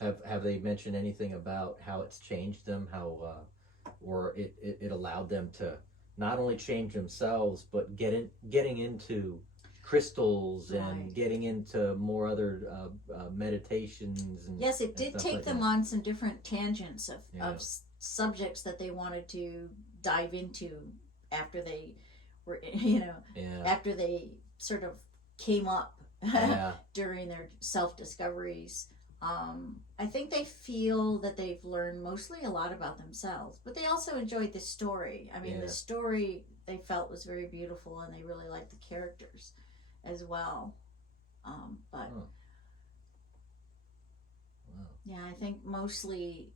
Have they mentioned anything about how it's changed them? How or it allowed them to not only change themselves, but getting into crystals and getting into more other meditations. And, yes, it did take them on some different tangents of subjects that they wanted to dive into after they were, after they sort of came up during their self-discoveries. I think they feel that they've learned mostly a lot about themselves, but they also enjoyed the story. I mean, the story they felt was very beautiful, and they really liked the characters as well. Yeah, I think mostly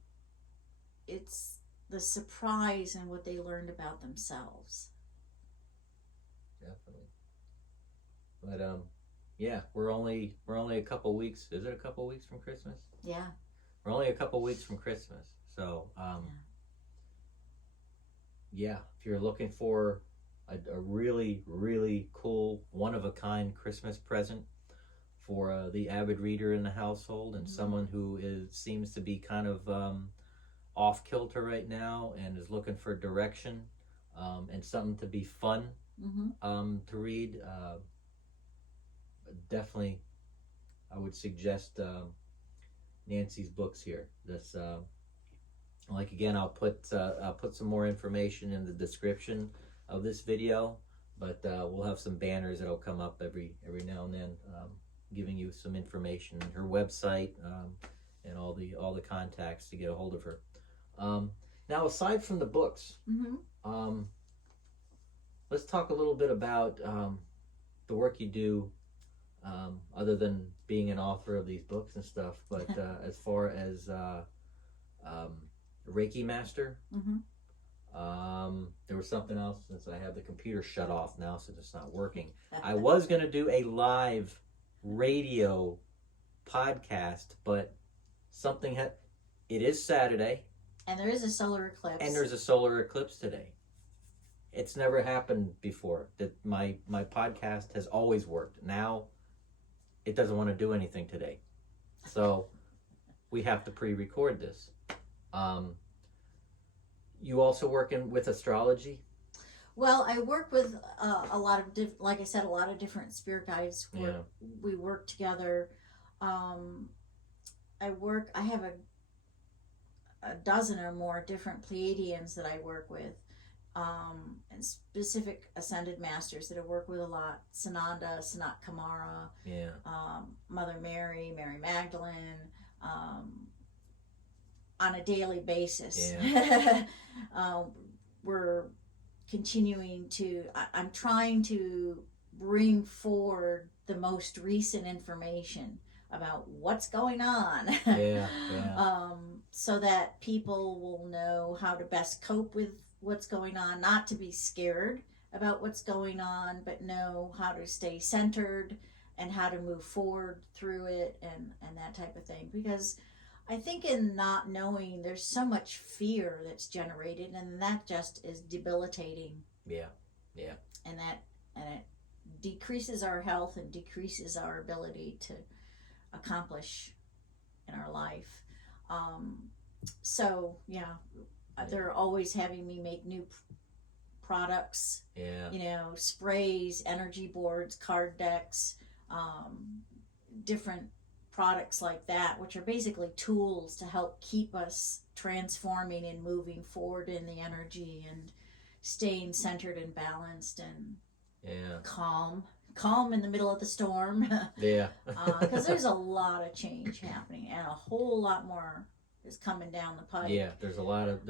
it's the surprise and what they learned about themselves. Definitely. But we're only a couple weeks. Is it a couple weeks from Christmas? Yeah. We're only a couple weeks from Christmas. So if you're looking for a really, really cool, one-of-a-kind Christmas present for the avid reader in the household, and someone who seems to be kind of off kilter right now and is looking for direction and something to be fun to read, definitely I would suggest Nancy's books here. This again, I'll put some more information in the description of this video, but we'll have some banners that'll come up every now and then, giving you some information, her website, and all the contacts to get a hold of her. Now, aside from the books, let's talk a little bit about the work you do, other than being an author of these books and stuff, but as far as Reiki master. There was something else, since I have the computer shut off now since it's not working. I was going to do a live radio podcast, but something it is Saturday. And there is a solar eclipse. And there's a solar eclipse today. It's never happened before. That my podcast has always worked. Now it doesn't want to do anything today. So we have to pre-record this. You also working with astrology? Well, I work with a lot of like I said, a lot of different spirit guides. Yeah. We work together. I have a dozen or more different Pleiadians that I work with, and specific ascended masters that I work with a lot. Sananda, Sanat Kumara, Yeah. Mother Mary, Mary Magdalene, on a daily basis. Yeah. We're continuing to, I'm trying to bring forward the most recent information about what's going on. Yeah. So that people will know how to best cope with what's going on, not to be scared about what's going on, but know how to stay centered and how to move forward through it, and that type of thing. Because I think in not knowing, there's so much fear that's generated, and that just is debilitating. Yeah. And it decreases our health and decreases our ability to accomplish in our life. So yeah, they're always having me make new products. Yeah. Sprays, energy boards, card decks, different products like that, which are basically tools to help keep us transforming and moving forward in the energy and staying centered and balanced and calm in the middle of the storm. Yeah. Because there's a lot of change happening, and a whole lot more is coming down the pipe. Yeah, there's a lot of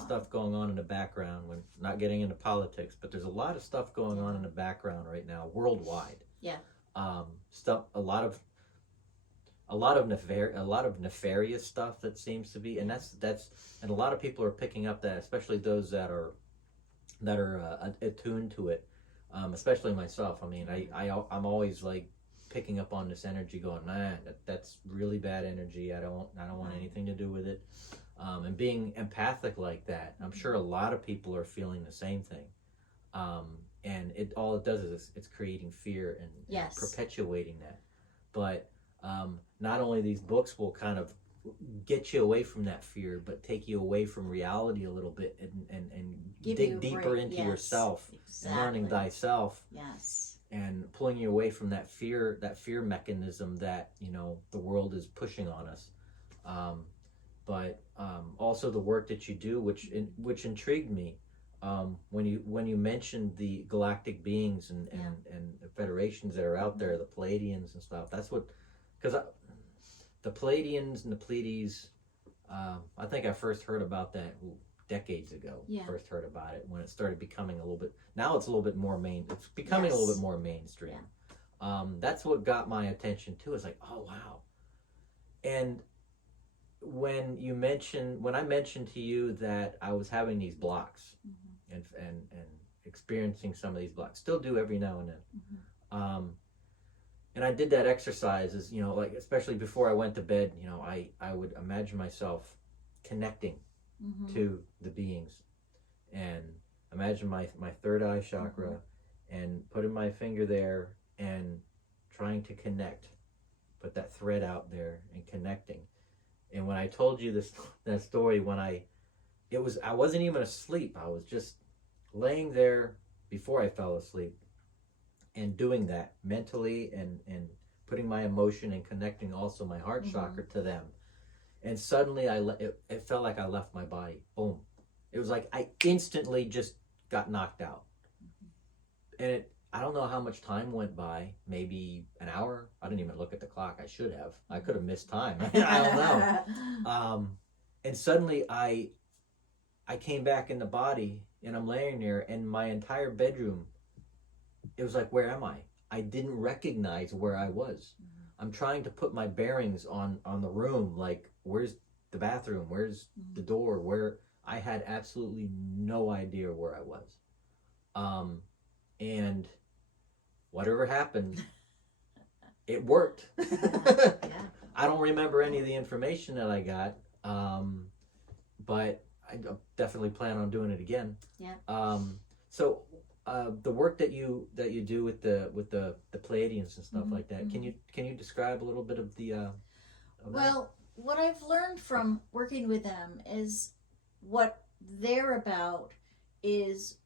stuff going on in the background. When not getting into politics, but there's a lot of stuff going on in the background right now, worldwide. Yeah. A lot of nefarious stuff that seems to be, and that's and a lot of people are picking up that, especially those that are attuned to it. Especially myself. I mean, I'm always like picking up on this energy, going, man, that's really bad energy. I don't want anything to do with it. And being empathic like that, I'm sure a lot of people are feeling the same thing. And all it does is it's creating fear and perpetuating that. But not only these books will kind of get you away from that fear, but take you away from reality a little bit and dig deeper into yourself, and learning thyself. Yes. And pulling you away from that fear mechanism that the world is pushing on us. But also the work that you do, which intrigued me, when you mentioned the galactic beings and the federations that are out there, the Pleiadians and stuff. That's what, because the Pleiadians and the Pleiades, I think I first heard about that decades ago. First heard about it when it started becoming a little bit. Now it's a little bit more it's becoming a little bit more mainstream. That's what got my attention too. It's like, oh wow. And when I mentioned to you that I was having these blocks, and experiencing some of these blocks, still do every now and then. And I did that exercise, as like, especially before I went to bed, I would imagine myself connecting to the beings, and imagine my third eye chakra, and putting my finger there and trying to connect, put that thread out there and connecting. And when I told you that story, I wasn't even asleep. I was just laying there before I fell asleep, and doing that mentally, and putting my emotion and connecting also my heart chakra to them. And suddenly it felt like I left my body. Boom. It was like I instantly just got knocked out. And I don't know how much time went by, maybe an hour. I didn't even look at the clock. I should have. I could have missed time. I don't know. And suddenly I came back in the body, and I'm laying there, and my entire bedroom, it was like, where am I? I didn't recognize where I was. I'm trying to put my bearings on the room, like, where's the bathroom? Where's the door? Where I had absolutely no idea where I was. And whatever happened, it worked. I don't remember any of the information that I got, but I definitely plan on doing it again. Yeah. So the work that you do with the Pleiadians and stuff Mhm, like that. mhm. Can you describe a little bit of the of that? Well, what I've learned from working with them is what they're about is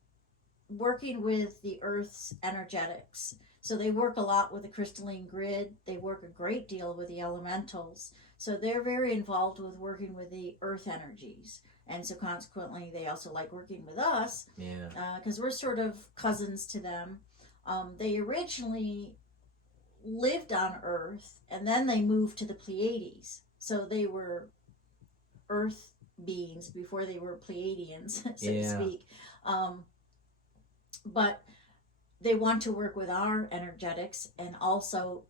working with the Earth's energetics. So they work a lot with the crystalline grid. They work a great deal with the elementals. So they're very involved with working with the Earth energies. And so consequently, they also like working with us Yeah. because we're sort of cousins to them. They originally lived on Earth and then they moved to the Pleiades. So they were Earth beings before they were Pleiadians, so to Yeah. speak. Um, but they want to work with our energetics, and also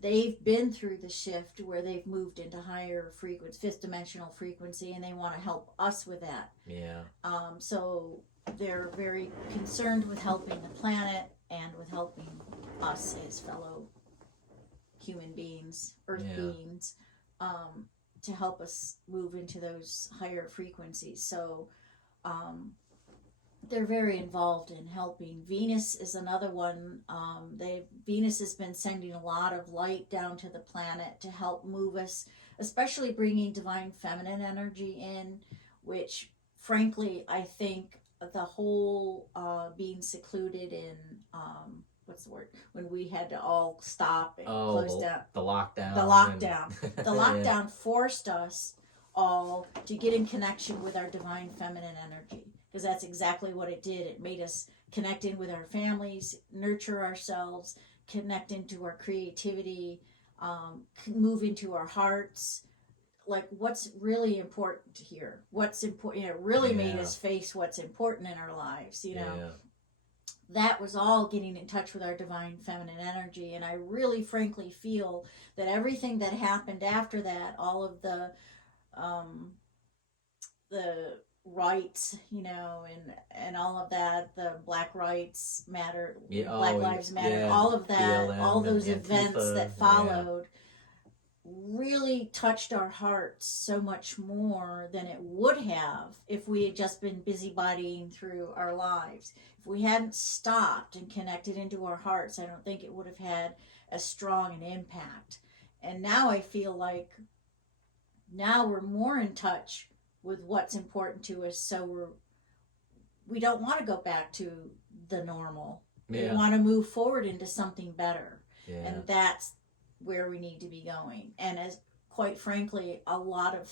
they've been through the shift where they've moved into higher frequency, fifth dimensional frequency, and they want to help us with that. Yeah. So they're very concerned with helping the planet and with helping us as fellow human beings, earth Yeah. beings, to help us move into those higher frequencies. So um, they're very involved in helping. Venus is another one. Venus has been sending a lot of light down to the planet to help move us, especially bringing divine feminine energy in, which frankly I think the whole being secluded in what's the word, when we had to all stop and close down, the lockdown. the lockdown. And The lockdown forced us all to get in connection with our divine feminine energy, because that's exactly what it did. It made us connect in with our families, nurture ourselves, connect into our creativity, move into our hearts. Like what's really important here? What's important? It really made Yeah. us face what's important in our lives. Yeah. That was all getting in touch with our divine feminine energy. And I really frankly feel that everything that happened after that, all of um the rights, and all of that, the Black Rights Matter, Yeah. Black Lives Matter, yeah. all of that, BLM all those and events Antifa. that followed really touched our hearts so much more than it would have if we had just been busybodying through our lives. If we hadn't stopped and connected into our hearts, I don't think it would have had as strong an impact. And now I feel like now we're more in touch with what's important to us, so we don't want to go back to the normal. Yeah. We want to move forward into something better. Yeah. And that's where we need to be going. And as quite frankly, a lot of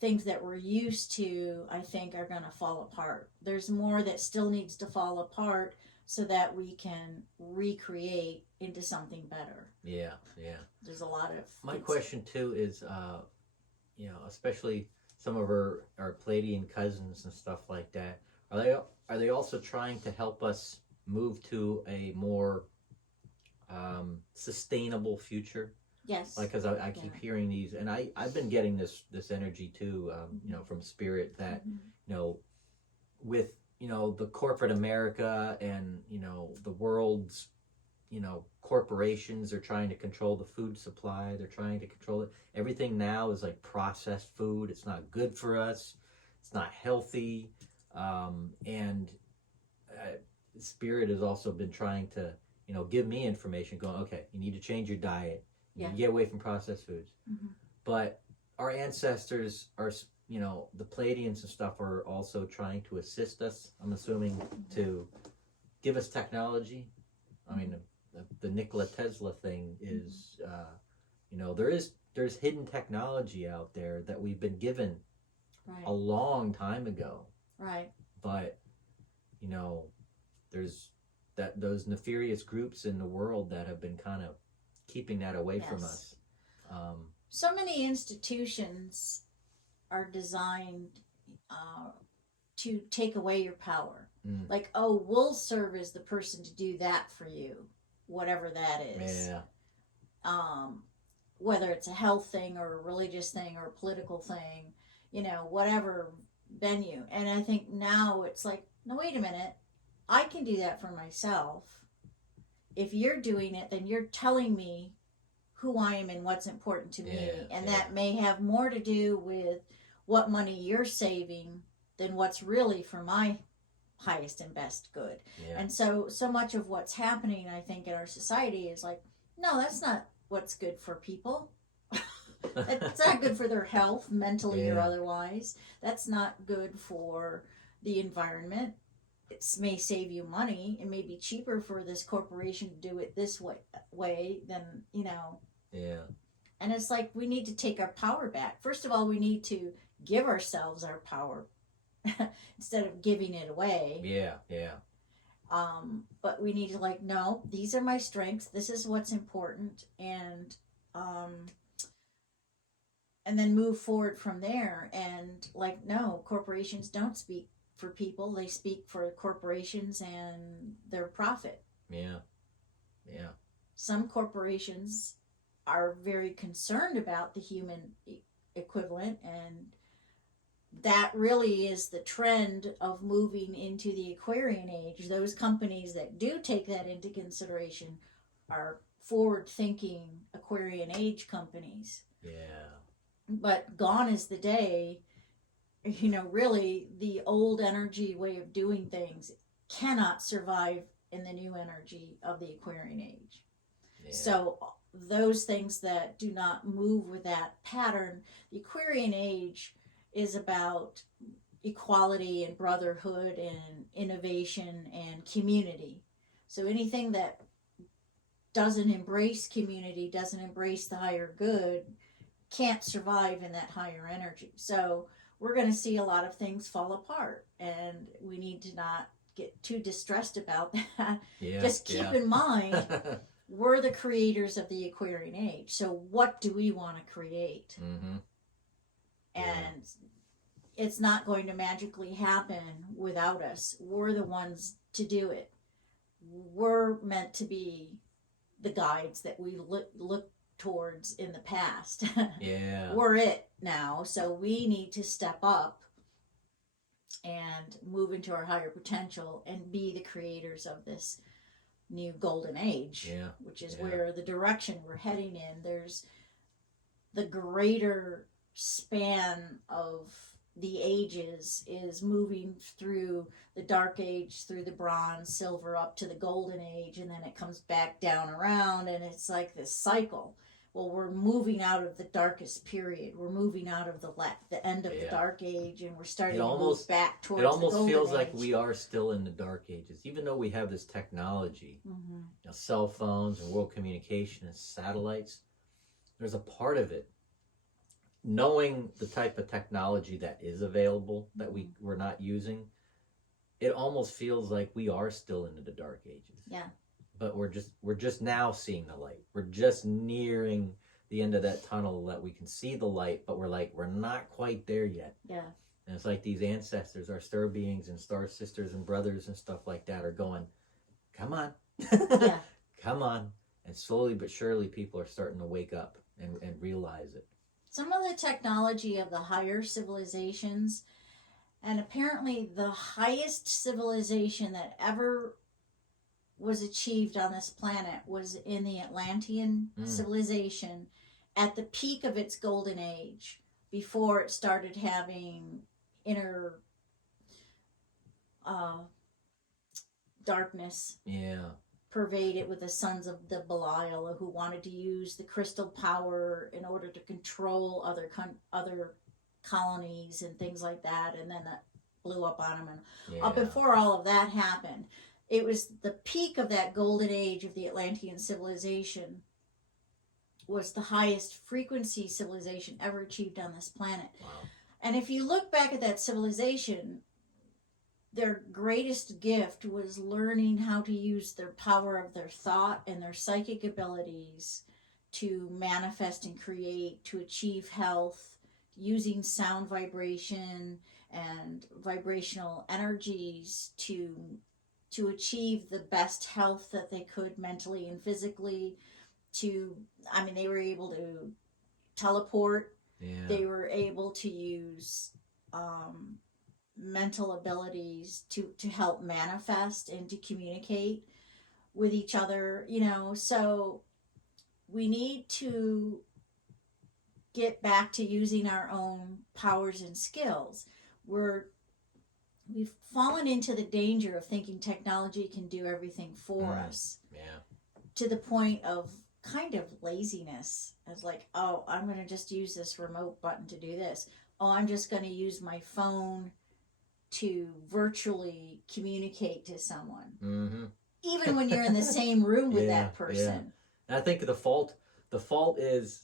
things that we're used to, I think, are going to fall apart. There's more that still needs to fall apart so that we can recreate into something better. Yeah. Yeah. There's a lot of My question too is, especially some of our Pleiadian cousins and stuff like that, are they also trying to help us move to a more sustainable future? Yes. Like, because I keep hearing these, and I've been getting this energy too, from spirit that, with, the corporate America and, the world's, corporations are trying to control the food supply. They're trying to control it. Everything now is like processed food. It's not good for us. It's not healthy. And spirit has also been trying to, give me information going, okay, you need to change your diet. You get away from processed foods. Mm-hmm. But our ancestors are, the Pleiadians and stuff are also trying to assist us, I'm assuming, to give us technology. I mean, the Nikola Tesla thing is, there's hidden technology out there that we've been given a long time ago. Right. But, there's those nefarious groups in the world that have been kind of keeping that away from us. So many institutions are designed to take away your power. Like, oh, we'll serve as the person to do that for you, whatever that is. Yeah. Whether it's a health thing or a religious thing or a political thing, whatever venue. And I think now it's like, no, wait a minute. I can do that for myself. If you're doing it, then you're telling me who I am and what's important to me. And that may have more to do with what money you're saving than what's really for my highest and best good. Yeah. And so much of what's happening, I think, in our society is like, no, that's not what's good for people. It's not good for their health, mentally or otherwise. That's not good for the environment. It may save you money. It may be cheaper for this corporation to do it this way than, you know. Yeah. And it's like, we need to take our power back. First of all, we need to give ourselves our power instead of giving it away. Yeah, yeah. But we need to like, no, these are my strengths. This is what's important. And then move forward from there. And like, no, corporations don't speak for people. They speak for corporations and their profit. Yeah. Yeah. Some corporations are very concerned about the human equivalent, and that really is the trend of moving into the Aquarian age. Those companies that do take that into consideration are forward-thinking Aquarian age companies. Yeah. But gone is the day, you know, really the old energy way of doing things cannot survive in the new energy of the Aquarian age. Yeah. So those things that do not move with that pattern, the Aquarian age is about equality and brotherhood and innovation and community. So anything that doesn't embrace community, doesn't embrace the higher good, can't survive in that higher energy. So we're going to see a lot of things fall apart, and we need to not get too distressed about that. Yeah, just keep in mind, we're the creators of the Aquarian age. So what do we want to create? Mm-hmm. And it's not going to magically happen without us. We're the ones to do it. We're meant to be the guides that we look towards in the past. Yeah. We're it now, so we need to step up and move into our higher potential and be the creators of this new golden age, which is where the direction we're heading in. There's the greater span of the ages is moving through the dark age, through the bronze, silver, up to the golden age, and then it comes back down around, and it's like this cycle. Well, we're moving out of the darkest period. We're moving out of the end of the dark age, and we're starting to move back towards the golden age. It almost feels like we are still in the dark ages, even though we have this technology, you know, cell phones and world communication and satellites. There's a part of it, knowing the type of technology that is available that we're not using, it almost feels like we are still into the dark ages. Yeah. But we're just now seeing the light. We're just nearing the end of that tunnel that we can see the light, but we're not quite there yet. Yeah. And it's like these ancestors, our star beings and star sisters and brothers and stuff like that are going, come on. Yeah. Come on. And slowly but surely people are starting to wake up and realize it. Some of the technology of the higher civilizations, and apparently the highest civilization that ever was achieved on this planet was in the Atlantean civilization at the peak of its golden age, before it started having inner darkness pervade it with the sons of the Belial, who wanted to use the crystal power in order to control other colonies and things like that, and then that blew up on them. And before all of that happened, it was the peak of that golden age of the Atlantean civilization was the highest frequency civilization ever achieved on this planet. Wow. And if you look back at that civilization, their greatest gift was learning how to use their power of their thought and their psychic abilities to manifest and create, to achieve health, using sound vibration and vibrational energies to achieve the best health that they could mentally and physically. They were able to teleport. Yeah. They were able to use mental abilities to help manifest and to communicate with each other, you know. So we need to get back to using our own powers and skills. We're we've fallen into the danger of thinking technology can do everything for us. Yeah. To the point of kind of laziness. As like, oh, I'm going to just use this remote button to do this. Oh, I'm just going to use my phone to virtually communicate to someone. Mm-hmm. Even when you're in the same room with that person. And I think the fault is,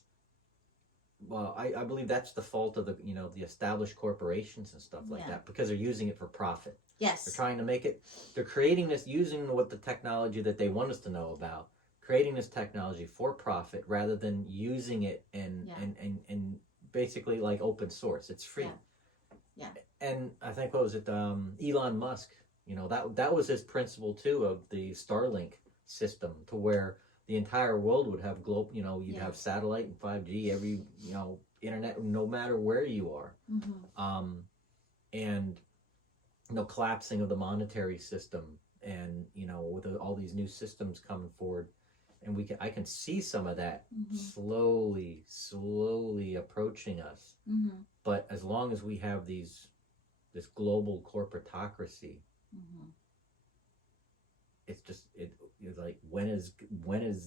well, I believe that's the fault of the established corporations and stuff like that, because they're using it for profit. Yes. They're trying to make it, they're creating this, using what the technology that they want us to know about, creating this technology for profit rather than using it and basically like open source. It's free. Yeah. And I think, what was it, Elon Musk, that was his principle too, of the Starlink system, to where the entire world would have global, you'd have satellite and 5G, every, internet, no matter where you are. Mm-hmm. And collapsing of the monetary system, and with all these new systems coming forward, and I can see some of that slowly approaching us. Mm-hmm. But as long as we have this global corporatocracy, it's just it's like, when is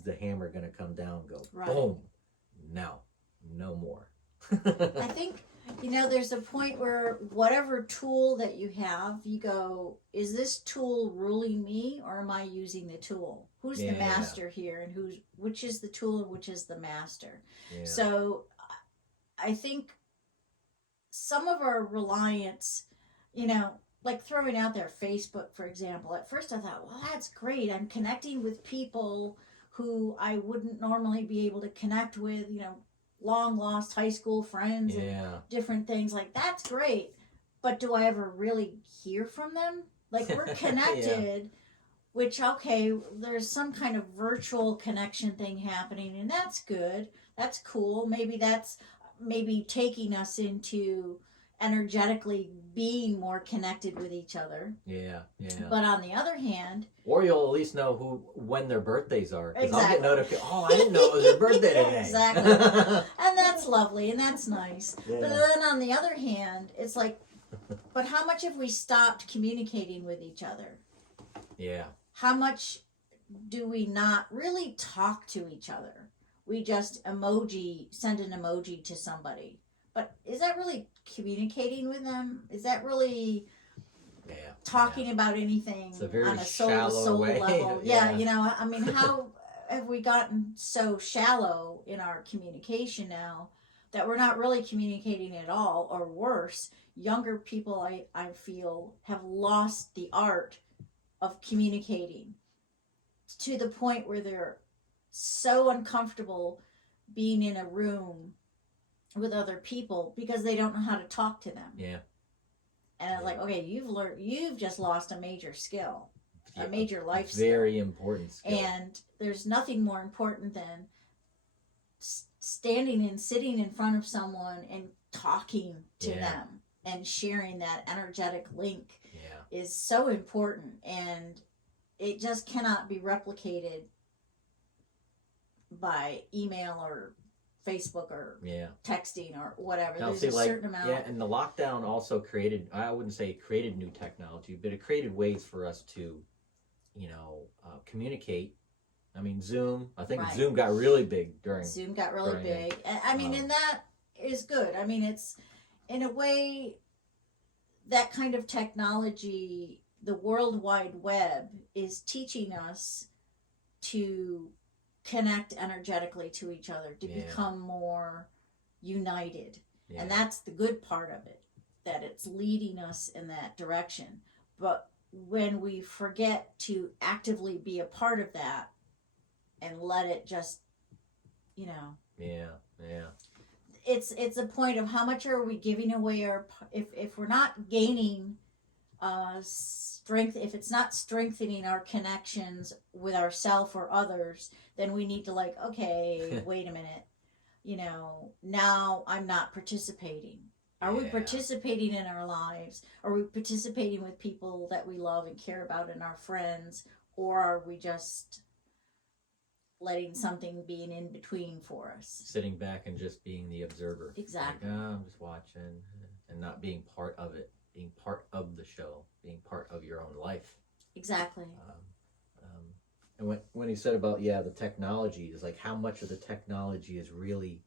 the hammer going to come down and go boom? No more. I think there's a point where whatever tool that you have, you go, is this tool ruling me, or am I using the tool? Who's the master here, and which is the tool and which is the master? Yeah. So I think some of our reliance, like throwing out there Facebook, for example. At first I thought, well, that's great. I'm connecting with people who I wouldn't normally be able to connect with, long lost high school friends and different things. Like, that's great. But do I ever really hear from them? Like, we're connected, which, okay, there's some kind of virtual connection thing happening, and that's good. That's cool. Maybe that's taking us into energetically being more connected with each other. Yeah. But on the other hand, or you'll at least know when their birthdays are. Because I'll get notifications. Oh, I didn't know it was their birthday today. Exactly. And that's lovely, and that's nice. Yeah. But then on the other hand, it's like, but how much have we stopped communicating with each other? Yeah. How much do we not really talk to each other? We just send an emoji to somebody. But is that really communicating with them? Is that really talking about anything on a soul level? How have we gotten so shallow in our communication now that we're not really communicating at all? Or worse, younger people, I feel, have lost the art of communicating to the point where they're so uncomfortable being in a room with other people because they don't know how to talk to them. Yeah. And I was like, okay, you've just lost a major skill, a major life skill. Very important skill. And there's nothing more important than standing and sitting in front of someone and talking to them and sharing that energetic link is so important. And it just cannot be replicated by email or Facebook or texting or whatever. Now, there's a certain amount. Yeah, and the lockdown also created, I wouldn't say it created new technology, but it created ways for us to, communicate. I mean, Zoom. I think Zoom got really big during. Zoom got really big. And that is good. I mean, it's, in a way, that kind of technology, the World Wide Web, is teaching us to connect energetically to each other, to become more united. And that's the good part of it, that it's leading us in that direction. But when we forget to actively be a part of that and let it just, it's a point of how much are we giving away if we're not gaining strength, if it's not strengthening our connections with ourselves or others, then we need to okay, wait a minute, now I'm not participating. Are we participating in our lives? Are we participating with people that we love and care about and our friends? Or are we just letting something be an in-between for us? Sitting back and just being the observer. Exactly. I'm just watching and not being part of it. being part of the show, being part of your own life. Exactly. And when he said about, the technology is like how much of the technology is really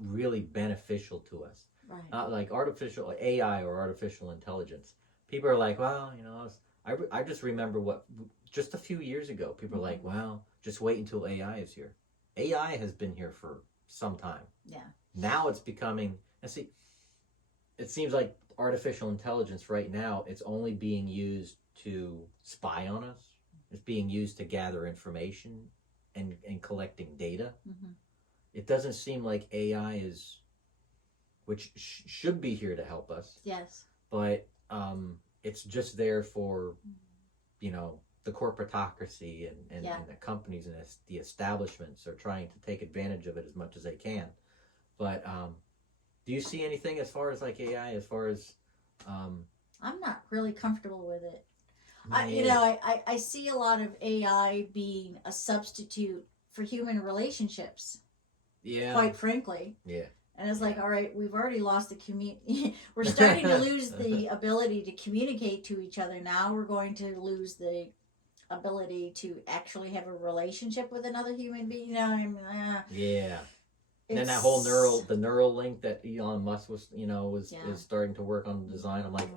really beneficial to us. Right. Not like artificial AI or artificial intelligence. People are like, well, I just remember just a few years ago, people are like, well, just wait until AI is here. AI has been here for some time. Yeah. Now it's becoming, and see, it seems like artificial intelligence right now, it's only being used to spy on us. It's being used to gather information and collecting data. Mm-hmm. It doesn't seem like AI is, which should be here to help us. Yes. But it's just there for, the corporatocracy and the companies and the establishments are trying to take advantage of it as much as they can. But do you see anything as far as like AI, as far as... I'm not really comfortable with it. I see a lot of AI being a substitute for human relationships. Yeah. Quite frankly. Yeah. And it's like, all right, we've already lost the community. We're starting to lose the ability to communicate to each other. Now we're going to lose the ability to actually have a relationship with another human being. Yeah. And then that whole neural link that Elon Musk was is starting to work on the design. I'm like,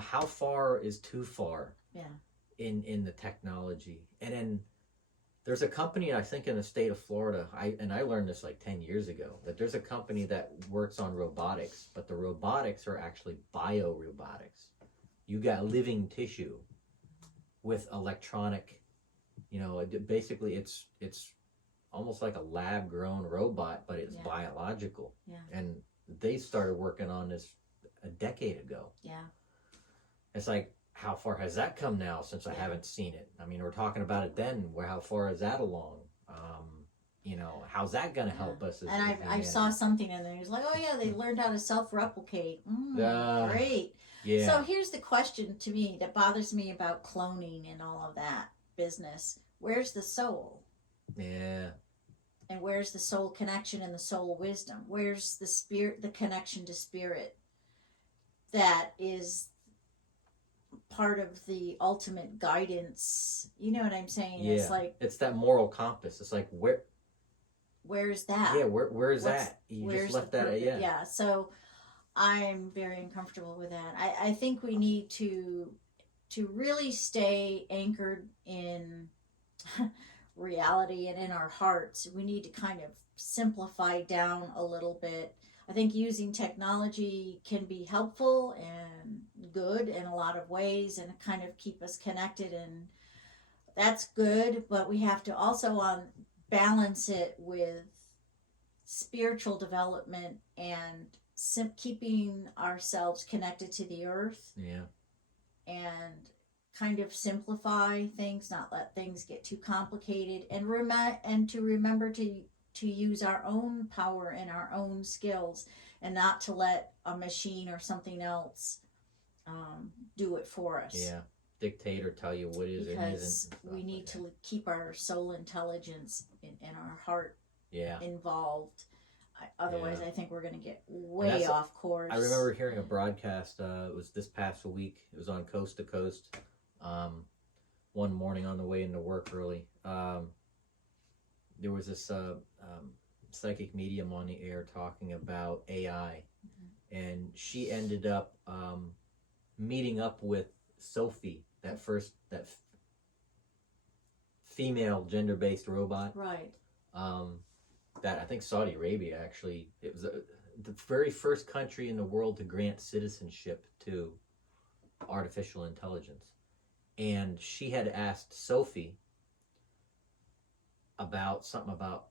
how far is too far? Yeah. In the technology. And then there's a company, I think in the state of Florida, I learned this like 10 years ago, that there's a company that works on robotics, but the robotics are actually biorobotics. You got living tissue with electronic, basically it's almost like a lab-grown robot, but it's biological. Yeah. And they started working on this a decade ago. Yeah. It's like, how far has that come now since I haven't seen it? I mean, we're talking about it then. How far is that along? How's that going to help us? And I saw something in there. He's like, oh yeah, they learned how to self-replicate. Great. Yeah. So here's the question to me that bothers me about cloning and all of that business. Where's the soul? Yeah. And where's the soul connection and the soul wisdom? Where's the spirit, the connection to spirit? That is part of the ultimate guidance. You know what I'm saying? Yeah. It's like, it's that moral compass. It's like, where's that? Yeah, where's that? You just left that. Yeah. So I'm very uncomfortable with that. I think we need to really stay anchored in reality and in our hearts. We need to kind of simplify down a little bit. I think using technology can be helpful and good in a lot of ways and kind of keep us connected, and that's good, but we have to also balance it with spiritual development and keeping ourselves connected to the earth. Yeah. And kind of simplify things, not let things get too complicated, and to remember to use our own power and our own skills, and not to let a machine or something else do it for us. Yeah. Dictate or tell you what is and isn't. We need to keep our soul intelligence and our heart yeah. involved. Otherwise, I think we're going to get way off course. I remember hearing a broadcast, it was this past week. It was on Coast to Coast. One morning on the way into work early. There was this psychic medium on the air talking about AI. Mm-hmm. And she ended up meeting up with Sophie, that female gender-based robot. Right. That I think Saudi Arabia actually, it was the very first country in the world to grant citizenship to artificial intelligence. And she had asked Sophie about something about,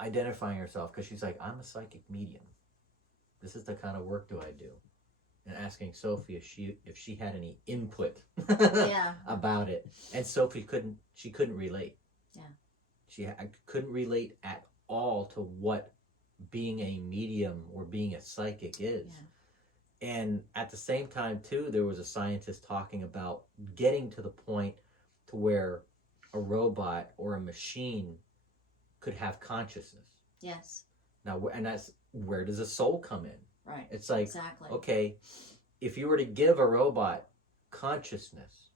identifying herself, because she's like, I'm a psychic medium. This is the kind of work I do. And asking Sophie if she had any input about it. And Sophie couldn't relate. Yeah. She couldn't relate at all to what being a medium or being a psychic is. Yeah. And at the same time, too, there was a scientist talking about getting to the point to where a robot or a machine could have consciousness. Yes. Now, and that's where does a soul come in? Right. It's like, Exactly. okay, if you were to give a robot consciousness,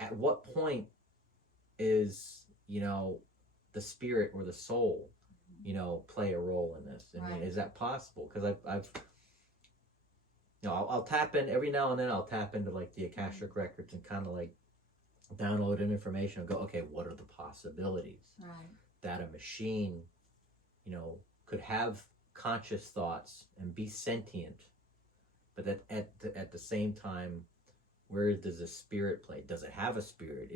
at what point is, the spirit or the soul, play a role in this? I mean, Right. is that possible? Because I've I'll tap in every now and then. I'll tap into like the Akashic records and kind of like download in information and go, okay, what are the possibilities Right. that a machine, could have conscious thoughts and be sentient, but that at the same time, where does the spirit play? Does it have a spirit?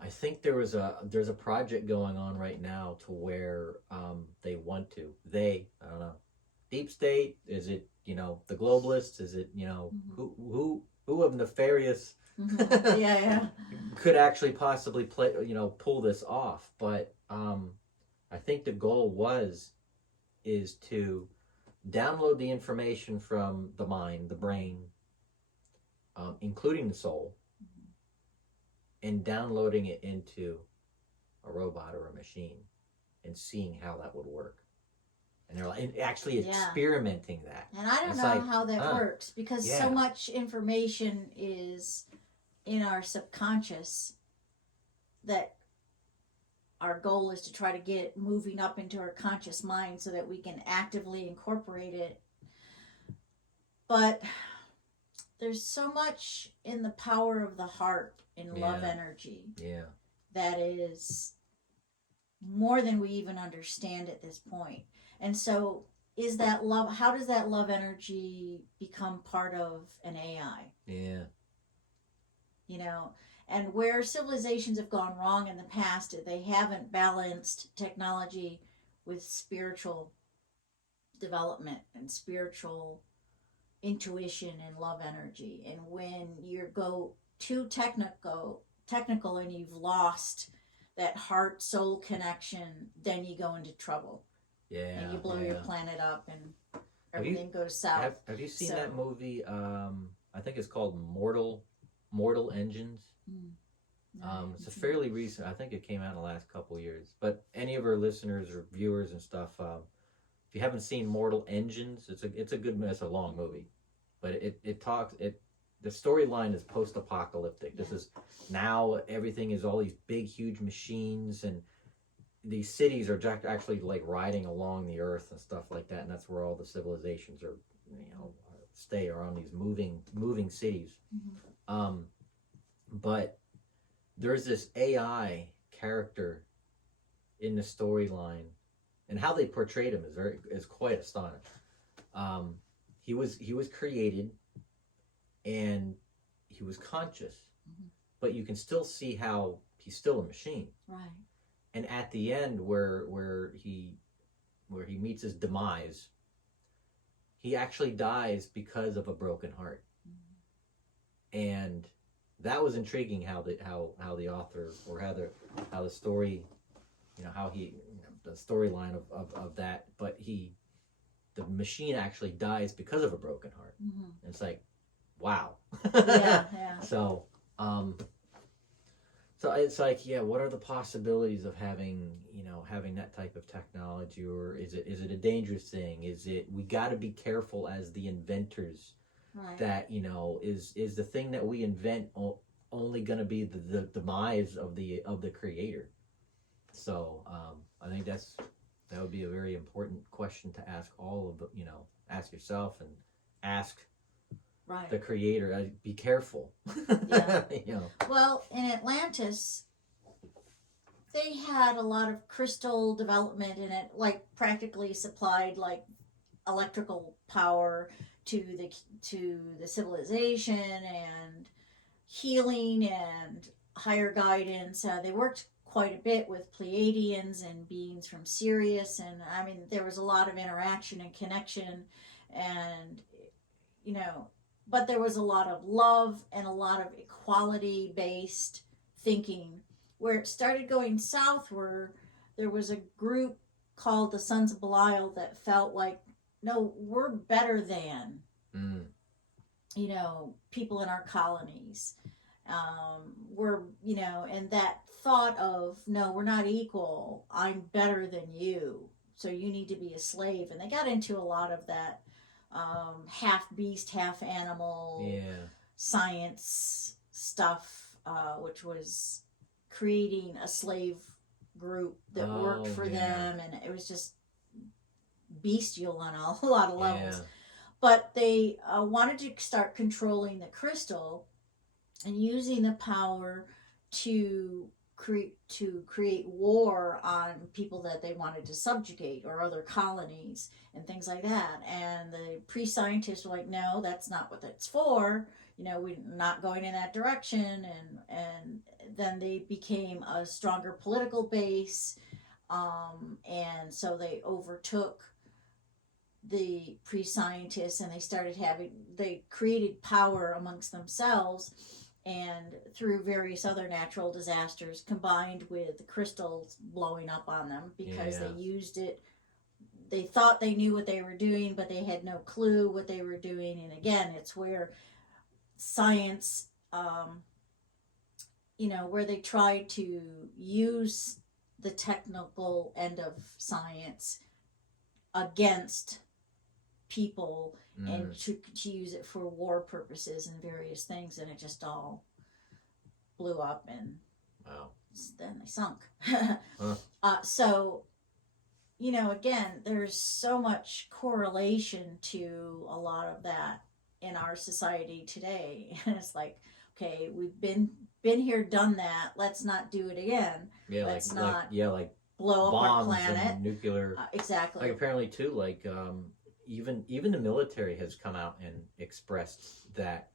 I think there's a project going on right now to where they want to, I don't know, deep state, is it, the globalists, is it, who of nefarious Yeah. could actually possibly pull this off. But I think the goal is to download the information from the mind, the brain, including the soul, and downloading it into a robot or a machine and seeing how that would work. And they're like, and actually experimenting that. And I don't know how that works, because so much information is in our subconscious that our goal is to try to get it moving up into our conscious mind so that we can actively incorporate it. But there's so much in the power of the heart and love energy that is more than we even understand at this point. And so is that love, how does that love energy become part of an AI? Yeah. And where civilizations have gone wrong in the past, they haven't balanced technology with spiritual development and spiritual intuition and love energy. And when you go too technical and you've lost that heart soul connection, then you go into trouble. Yeah. And you blow your planet up and everything goes south. Have you seen that movie? I think it's called Mortal Engines. It's a fairly recent. I think it came out in the last couple of years. But any of our listeners or viewers and stuff, if you haven't seen Mortal Engines, it's a long movie, but the storyline is post-apocalyptic. This is now everything is all these big, huge machines, and these cities are actually like riding along the earth and stuff like that, and that's where all the civilizations are, are on these moving cities. But there's this AI character in the storyline, and how they portrayed him is quite astonishing. He was created, and he was conscious, but you can still see how he's still a machine. Right. And at the end, where he meets his demise, he actually dies because of a broken heart. And that was intriguing, how the author, or how the story, the storyline of that. But the machine actually dies because of a broken heart. And it's like, wow. Yeah. So it's like, what are the possibilities of having that type of technology? Or is it a dangerous thing? We got to be careful as the inventors. Right. That is the thing that we invent only going to be the demise of the creator. So I think that would be a very important question to ask ask yourself and ask the creator. Be careful. Yeah. Well, in Atlantis, they had a lot of crystal development in it, like practically supplied like electrical power to the civilization, and healing and higher guidance. They worked quite a bit with Pleiadians and beings from Sirius, and I mean there was a lot of interaction and connection, and but there was a lot of love and a lot of equality based thinking. Where it started going southward, there was a group called the Sons of Belial that felt like, no, we're better than people in our colonies. We're and that thought of, no, we're not equal, I'm better than you, so you need to be a slave. And they got into a lot of that half beast, half animal science stuff, which was creating a slave group that worked for them, and it was just bestial on a lot of levels. But they wanted to start controlling the crystal and using the power to create war on people that they wanted to subjugate, or other colonies and things like that. And the pre-scientists were like, no, that's not what that's for. You know, we're not going in that direction. And then they became a stronger political base. And so they overtook the pre-scientists, and they created power amongst themselves, and through various other natural disasters, combined with the crystals blowing up on them, because they used it. They thought they knew what they were doing, but they had no clue what they were doing. And again, it's where science, where they try to use the technical end of science against people, and to use it for war purposes and various things, and it just all blew up, and then they sunk. So, again, there's so much correlation to a lot of that in our society today. And it's like, okay, we've been here, done that. Let's not do it again. Let's not blow up our planet. And nuclear. Exactly. Like apparently too, even the military has come out and expressed that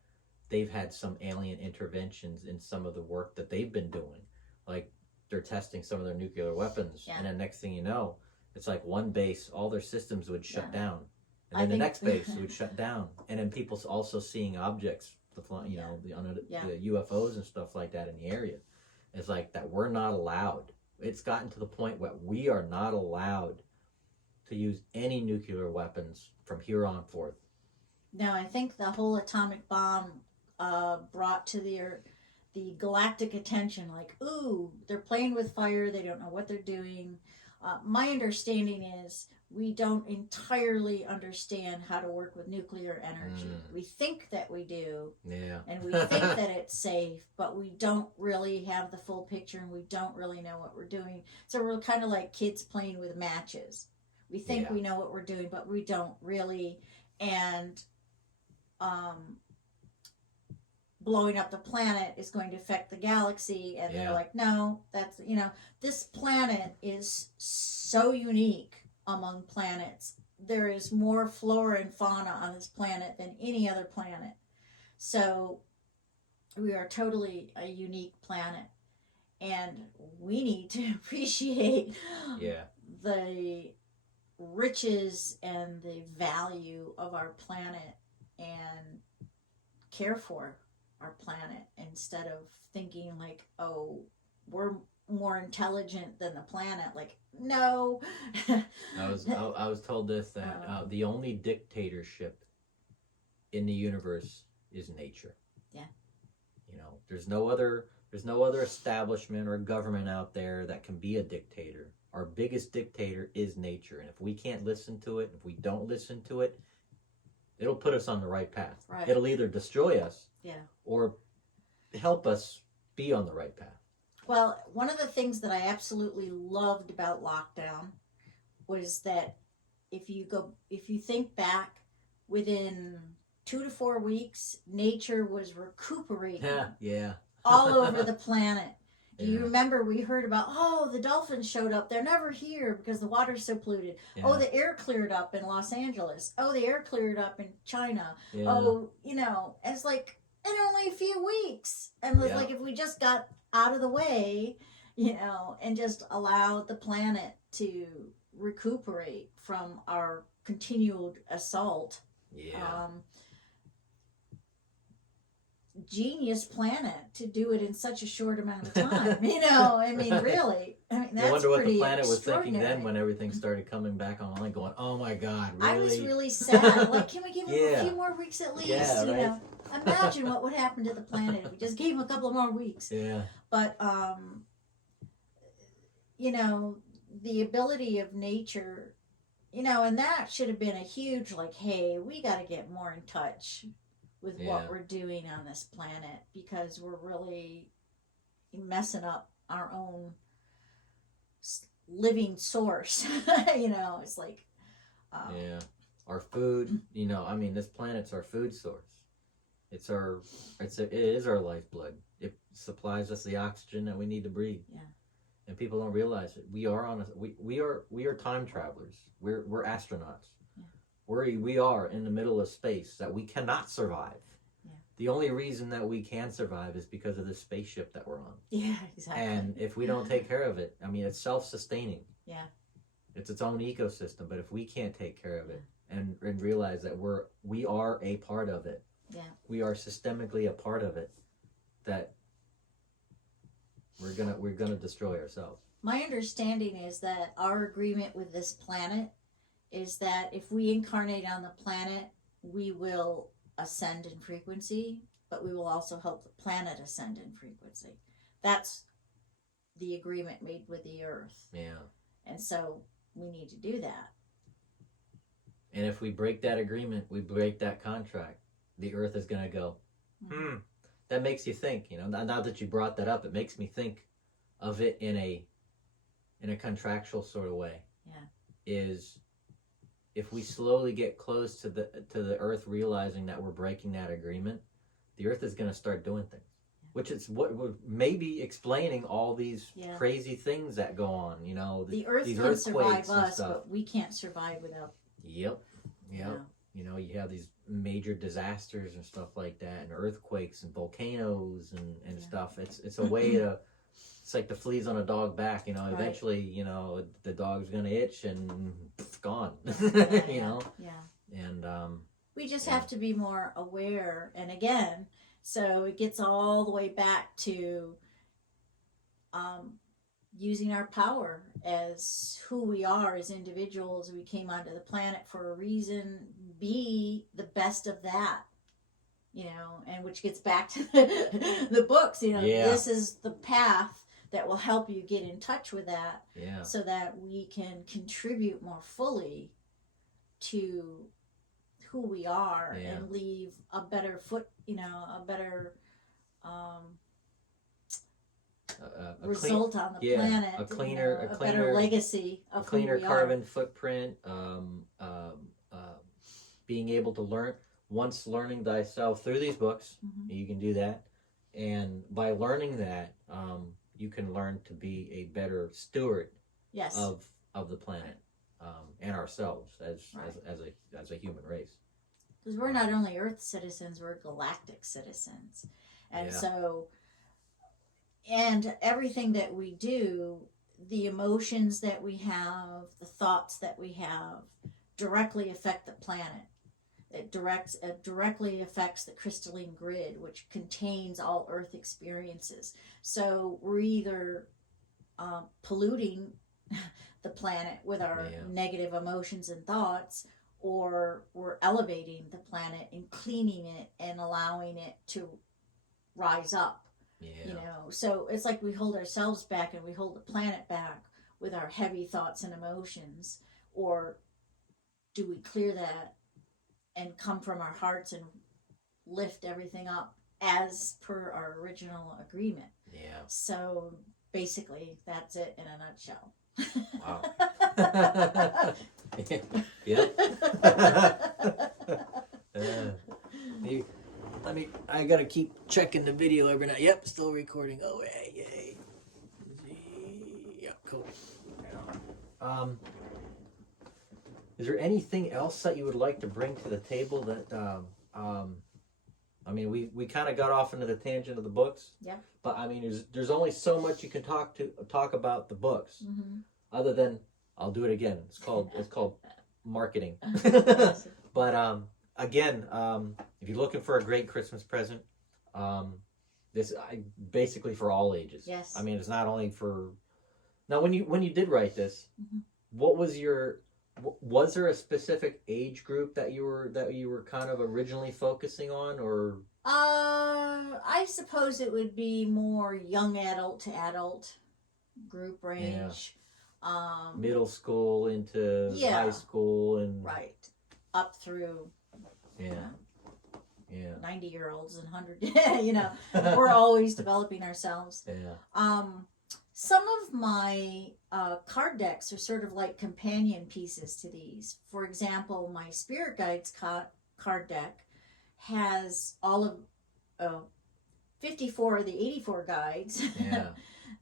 they've had some alien interventions in some of the work that they've been doing. Like they're testing some of their nuclear weapons, and then next thing you know, it's like one base, all their systems would shut down, and then the next base would shut down, and then people's also seeing objects, the UFOs and stuff like that in the area. It's like that we're not allowed. It's gotten to the point where we are not allowed to use any nuclear weapons from here on forth. No, I think the whole atomic bomb brought to the galactic attention, like, ooh, they're playing with fire, they don't know what they're doing. My understanding is we don't entirely understand how to work with nuclear energy. We think that we do, and we think that it's safe, but we don't really have the full picture, and we don't really know what we're doing. So we're kind of like kids playing with matches. We think we know what we're doing, but we don't really. And blowing up the planet is going to affect the galaxy. And they're like, no, that's, this planet is so unique among planets. There is more flora and fauna on this planet than any other planet. So we are totally a unique planet. And we need to appreciate the riches and the value of our planet, and care for our planet, instead of thinking like, oh, we're more intelligent than the planet. Like, no. I was told this, that the only dictatorship in the universe is nature. There's no other establishment or government out there that can be a dictator. Our biggest dictator is nature, and if we can't listen to it, if we don't listen to it, it'll put us on the right path. Right. It'll either destroy us, or help us be on the right path. Well, one of the things that I absolutely loved about lockdown was that if you think back, within 2 to 4 weeks, nature was recuperating all over the planet. Do you remember we heard about, the dolphins showed up. They're never here because the water's so polluted. Oh, the air cleared up in Los Angeles. Oh, the air cleared up in China. Oh, it's like in only a few weeks. And it's like if we just got out of the way, and just allowed the planet to recuperate from our continued assault. Genius planet to do it in such a short amount of time. Really. That's I wonder what pretty the planet was thinking extraordinary. then when everything started coming back online, going, oh my God, really? I was really sad. Like, can we give him a few more weeks at least? Right? Imagine what would happen to the planet if we just gave him a couple of more weeks. But, the ability of nature and that should have been a huge, like, hey, we got to get more in touch with what we're doing on this planet, because we're really messing up our own living source. It's like, our food, I mean, this planet's our food source. It is our lifeblood. It supplies us the oxygen that we need to breathe. Yeah. And people don't realize it. We are time travelers. We're astronauts. Yeah. We are in the middle of space that we cannot survive. Yeah. The only reason that we can survive is because of the spaceship that we're on. Yeah, exactly. And if we don't take care of it, I mean, it's self-sustaining. Yeah. It's its own ecosystem, but if we can't take care of it and realize that we are a part of it. Yeah. We are systemically a part of it, that we're gonna destroy ourselves. My understanding is that our agreement with this planet is that if we incarnate on the planet, we will ascend in frequency, but we will also help the planet ascend in frequency. That's the agreement made with the Earth. Yeah. And so we need to do that. And if we break that agreement, we break that contract, the Earth is going to go, That makes you think, now that you brought that up, it makes me think of it in a contractual sort of way. Yeah. Is if we slowly get close to the Earth realizing that we're breaking that agreement, the Earth is going to start doing things. Which is what we're maybe explaining all these crazy things that go on, The Earth can survive us, but we can't survive without. Yep. Yeah. You have these major disasters and stuff like that, and earthquakes and volcanoes and stuff. It's a way to. It's like the fleas on a dog back. Right. Eventually, the dog's gonna itch and gone. Yeah. And we just have to be more aware. And again, so it gets all the way back to using our power as who we are as individuals. We came onto the planet for a reason. Be the best of that, and which gets back to the books. This is the path that will help you get in touch with that, so that we can contribute more fully to who we are and leave a better a better result on the planet, a cleaner, better legacy of a cleaner who we carbon are. footprint. Being able to learning thyself through these books, you can do that, and by learning that, you can learn to be a better steward of the planet, and ourselves as a human race. Because we're not only Earth citizens, we're galactic citizens, and so. And everything that we do, the emotions that we have, the thoughts that we have, directly affect the planet. It directly affects the crystalline grid, which contains all Earth experiences. So we're either polluting the planet with our negative emotions and thoughts, or we're elevating the planet and cleaning it and allowing it to rise up. So it's like we hold ourselves back and we hold the planet back with our heavy thoughts and emotions, or do we clear that and come from our hearts and lift everything up as per our original agreement? So basically that's it in a nutshell. Wow. I gotta keep checking the video every night. Yep, still recording. Oh, yay. Yeah, cool. Is there anything else that you would like to bring to the table that, I mean, we kind of got off into the tangent of the books. Yeah. But I mean, there's only so much you can talk about the books, other than, I'll do it again. It's called marketing. But again, if you're looking for a great Christmas present, this basically for all ages. Yes. I mean, it's not only for. Now, when you did write this, what was was there a specific age group that you were kind of originally focusing on, or? I suppose it would be more young adult to adult group range. Middle school into high school and right up through yeah 90-year-olds and 100 we're always developing ourselves. Some of my card decks are sort of like companion pieces to these. For example, my spirit guides card deck has all of 54 of the 84 guides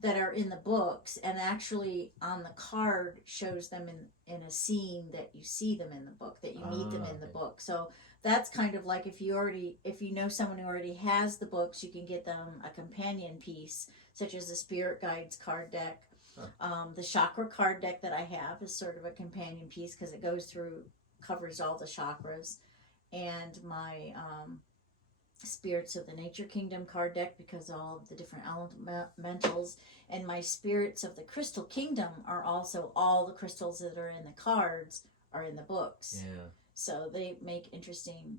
that are in the books, and actually on the card shows them in a scene that you see them in the book, that you meet them in the book. So that's kind of like if you know someone who already has the books, you can get them a companion piece, such as the spirit guides card deck. The chakra card deck that I have is sort of a companion piece because it covers all the chakras. And my spirits of the nature kingdom card deck, because all of the different elementals, and my spirits of the crystal kingdom are also all the crystals that are in the cards are in the books. So they make interesting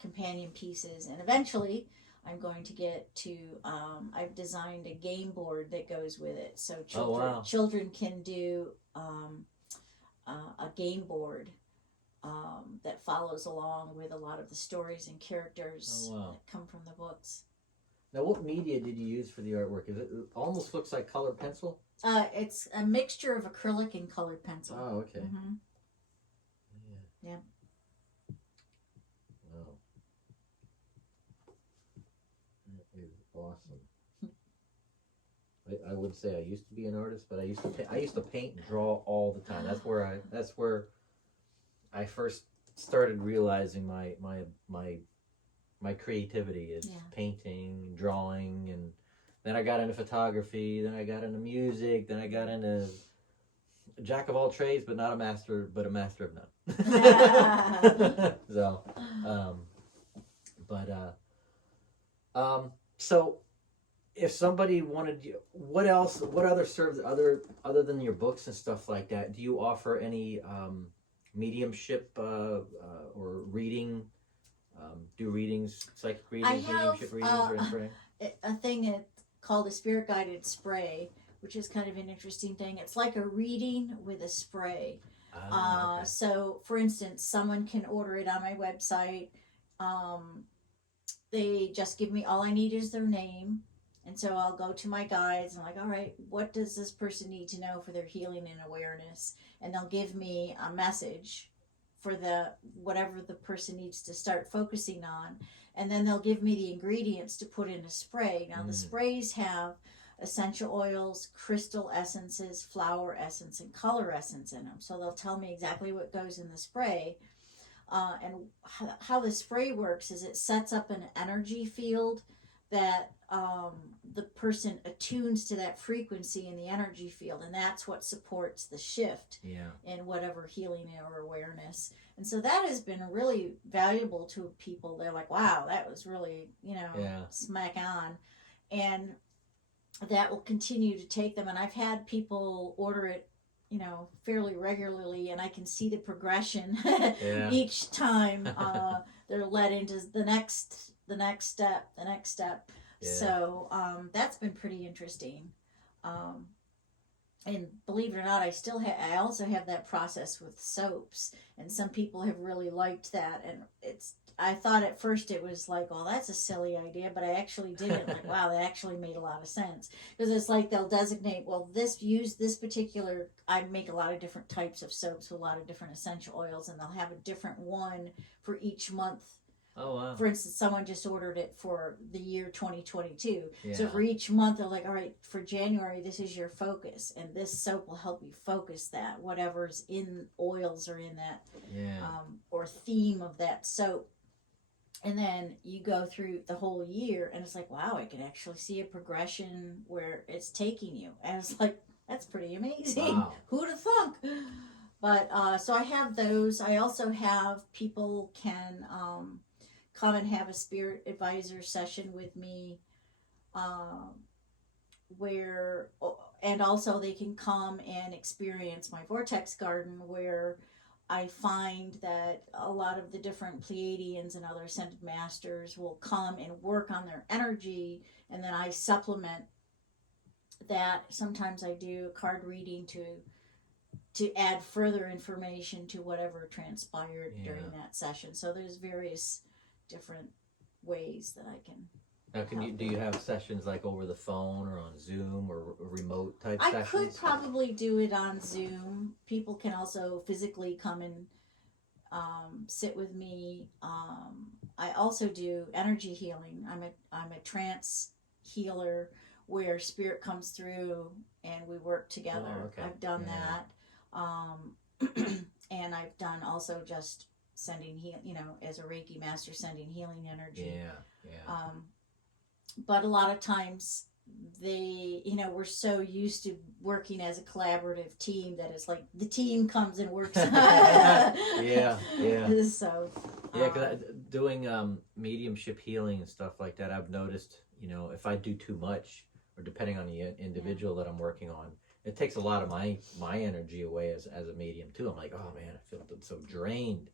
companion pieces. And eventually I'm going to get to I've designed a game board that goes with it, so children can do a game board that follows along with a lot of the stories and characters that come from the books. Now, what media did you use for the artwork? It almost looks like colored pencil? It's a mixture of acrylic and colored pencil. Oh, okay. Mm-hmm. Yeah. Wow. That is awesome. I would say I used to be an artist, but I used to paint and draw all the time. That's where I first started realizing my creativity is painting, drawing, and then I got into photography, then I got into music, then I got into a jack of all trades, but not a master, but a master of none. So if somebody wanted you, what other services, other than your books and stuff like that, do you offer any mediumship or reading? Do readings, psychic readings, mediumship readings, or anything? A thing called a spirit guided spray, which is kind of an interesting thing. It's like a reading with a spray. Okay. So, for instance, someone can order it on my website. They just give me, all I need is their name. And so I'll go to my guides and I'm like, all right, what does this person need to know for their healing and awareness? And they'll give me a message for whatever the person needs to start focusing on. And then they'll give me the ingredients to put in a spray. Now the sprays have essential oils, crystal essences, flower essence, and color essence in them. So they'll tell me exactly what goes in the spray. And how the spray works is it sets up an energy field that the person attunes to that frequency in the energy field, and that's what supports the shift in whatever healing or awareness. And so that has been really valuable to people. They're like, wow, that was really, smack on. And that will continue to take them. And I've had people order it, fairly regularly, and I can see the progression each time they're led into the next step. So that's been pretty interesting. And believe it or not, I also have that process with soaps, and some people have really liked that. And I thought at first it was like, well, that's a silly idea, but I actually did it. Like, wow, that actually made a lot of sense, because it's like they'll designate, well, use this particular. I make a lot of different types of soaps with a lot of different essential oils, and they'll have a different one for each month. Oh, wow. For instance, someone just ordered it for the year 2022. So for each month, they're like, all right, for January, this is your focus. And this soap will help you focus that, whatever's in oils or in that, or theme of that soap. And then you go through the whole year, and it's like, wow, I can actually see a progression where it's taking you. And it's like, that's pretty amazing. Wow. Who'd have thunk? But, so I have those. I also have people can come and have a spirit advisor session with me, and also they can come and experience my vortex garden, where I find that a lot of the different Pleiadians and other ascended masters will come and work on their energy, and then I supplement that. Sometimes I do a card reading to add further information to whatever transpired during that session. So there's various different ways that I can. Now, do you have sessions like over the phone or on Zoom or remote type I sessions? could probably do it on Zoom. People can also physically come and sit with me. I also do energy healing. I'm a trance healer where spirit comes through and we work together. Oh, okay. I've done that. And I've done also just sending as a Reiki master, sending healing energy. Yeah. But a lot of times we're so used to working as a collaborative team that it's like the team comes and works. Yeah. So. Yeah, because doing mediumship healing and stuff like that, I've noticed, if I do too much, or depending on the individual that I'm working on, it takes a lot of my energy away as a medium too. I'm like, oh man, I feel so drained.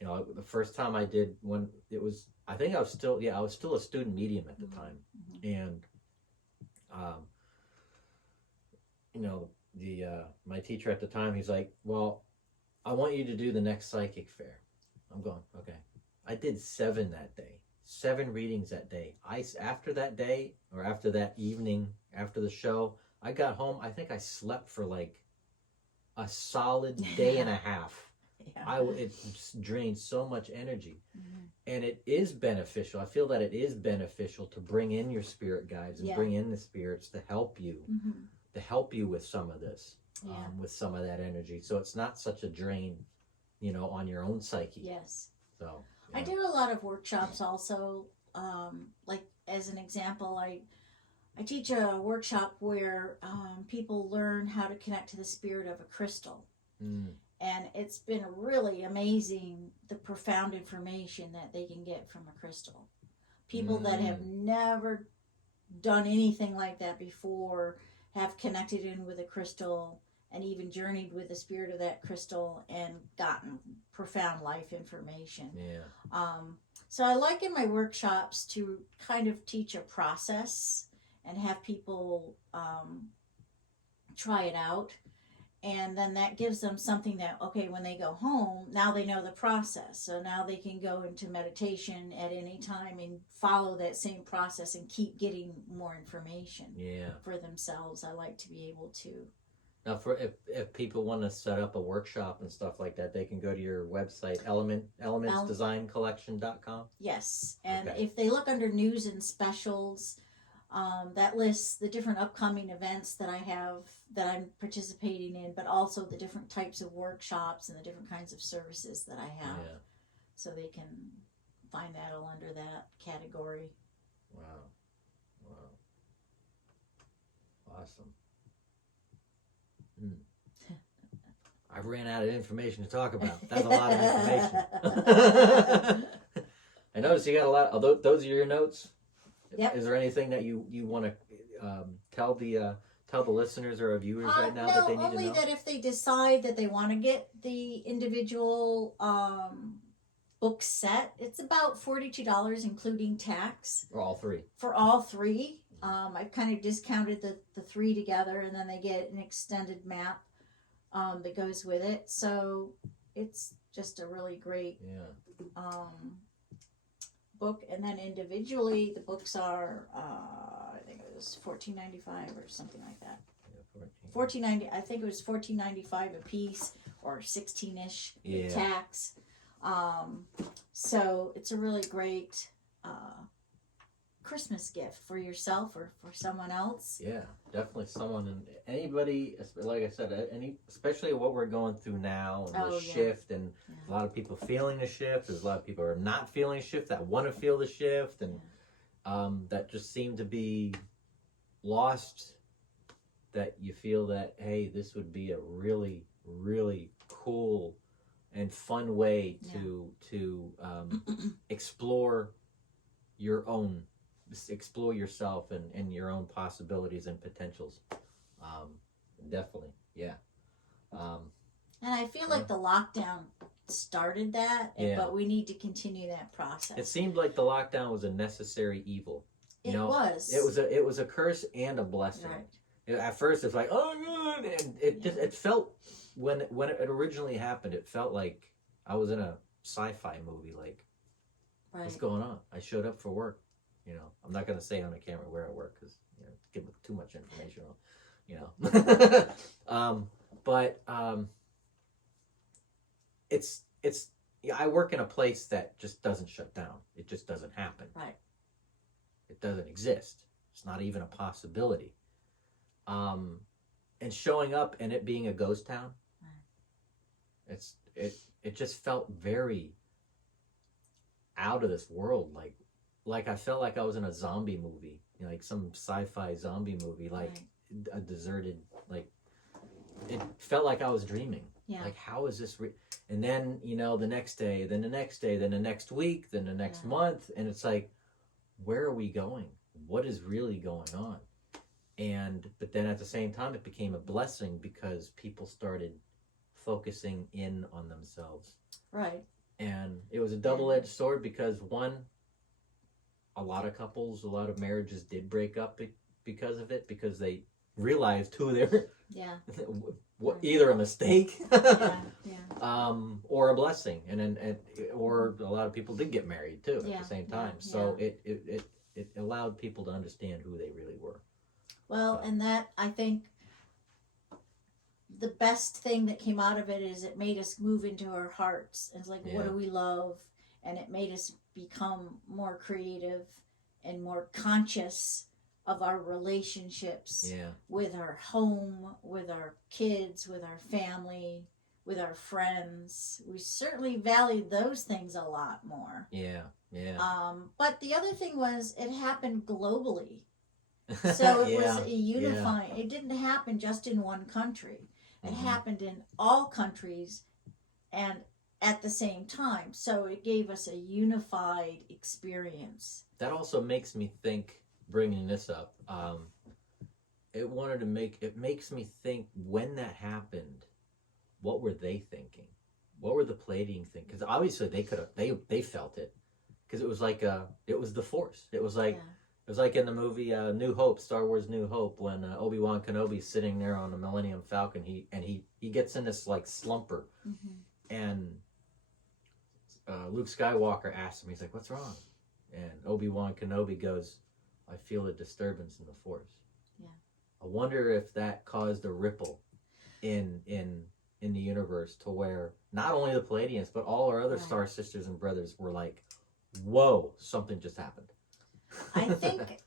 The first time I did when it was, I think I was still a student medium at the time, and my teacher at the time, he's like, well, I want you to do the next psychic fair. I'm going, okay. I did 7 that day, 7 readings that day. After that day, or after that evening, after the show, I got home. I think I slept for like a solid day and a half. Yeah. It drained so much energy. And it is beneficial. I feel that it is beneficial to bring in your spirit guides and bring in the spirits to help you, with some of this, with some of that energy. So it's not such a drain, on your own psyche. Yes. So I do a lot of workshops also. Like as an example, I teach a workshop where people learn how to connect to the spirit of a crystal. And it's been really amazing, the profound information that they can get from a crystal. People that have never done anything like that before have connected in with a crystal and even journeyed with the spirit of that crystal and gotten profound life information. Yeah. So I like in my workshops to kind of teach a process and have people try it out. And then that gives them something that, okay, when they go home, now they know the process. So now they can go into meditation at any time and follow that same process and keep getting more information for themselves. I like to be able to. Now, if people want to set up a workshop and stuff like that, they can go to your website, elementsdesigncollection.com? Yes. And if they look under news and specials, that lists the different upcoming events that I have, that I'm participating in, but also the different types of workshops and the different kinds of services that I have. Yeah. So they can find that all under that category. Wow. Awesome. I ran out of information to talk about. That's a lot of information. I noticed you got a lot of those are your notes? Yep. Is there anything that you want to tell the listeners or our viewers right now that they need to know? Only that if they decide that they want to get the individual book set, it's about $42 including tax. For all 3. For all 3. I've kind of discounted the 3 together, and then they get an extended map that goes with it. So it's just a really great book. And then individually, the books are I think it was $14.95 or something like that. $14.90. I think it was $14.95 a piece, or 16-ish with tax. So it's a really great Christmas gift for yourself or for someone else. Yeah, definitely someone, and anybody, like I said, especially what we're going through now, and the shift, and a lot of people feeling the shift. There's a lot of people who are not feeling the shift, that want to feel the shift, and that just seem to be lost, that you feel that, hey, this would be a really, really cool and fun way to explore yourself and your own possibilities and potentials. Definitely, yeah. And I feel like the lockdown started that, but we need to continue that process. It seemed like the lockdown was a necessary evil. It was. It was a curse and a blessing. Right. At first, it's like, oh god, and it felt when it originally happened, it felt like I was in a sci-fi movie. Like, what's going on? I showed up for work. I'm not gonna say on the camera where I work because give too much information. But it's I work in a place that just doesn't shut down. It just doesn't happen. Right. It doesn't exist. It's not even a possibility. And showing up and it being a ghost town, it just felt very out of this world. Like I felt like I was in a zombie movie, like some sci-fi zombie movie, like a deserted, like it felt like I was dreaming. Yeah. Like, how is this? And then the next day, then the next day, then the next week, then the next month, and it's like, where are we going? What is really going on? But then at the same time, it became a blessing because people started focusing in on themselves. Right. And it was a double-edged sword because one, a lot of marriages did break up because of it, because they realized who they were. Yeah. Either a mistake or a blessing. Or a lot of people did get married too at the same time. So it allowed people to understand who they really were. Well, and that, I think, the best thing that came out of it is it made us move into our hearts. It's like, what do we love? And it made us become more creative and more conscious of our relationships with our home, with our kids, with our family, with our friends. We certainly valued those things a lot more. Yeah. But the other thing was, it happened globally. So it was a unifying. It didn't happen just in one country. It happened in all countries and at the same time. So it gave us a unified experience. That also makes me think, bringing this up, it makes me think, when that happened, what were they thinking? What were the Pleiadians thinking? Because obviously they felt it, because it was like it was the Force. It was like it was like in the movie New Hope, Star Wars New Hope, when Obi-Wan Kenobi's sitting there on the Millennium Falcon. He gets in this like slumper, and Luke Skywalker asks him, he's like, "What's wrong?" And Obi-Wan Kenobi goes, "I feel a disturbance in the Force." Yeah. I wonder if that caused a ripple in the universe, to where not only the Pleiadians but all our other star sisters and brothers were like, "Whoa, something just happened." I think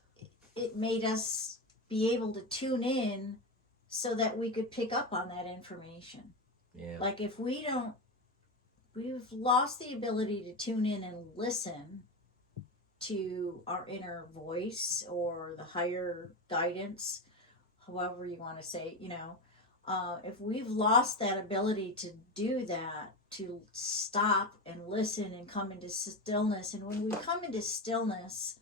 it made us be able to tune in so that we could pick up on that information. Yeah. Like, if we've lost the ability to tune in and listen to our inner voice or the higher guidance, however you want to say, if we've lost that ability to do that, to stop and listen and come into stillness, and when we come into stillness,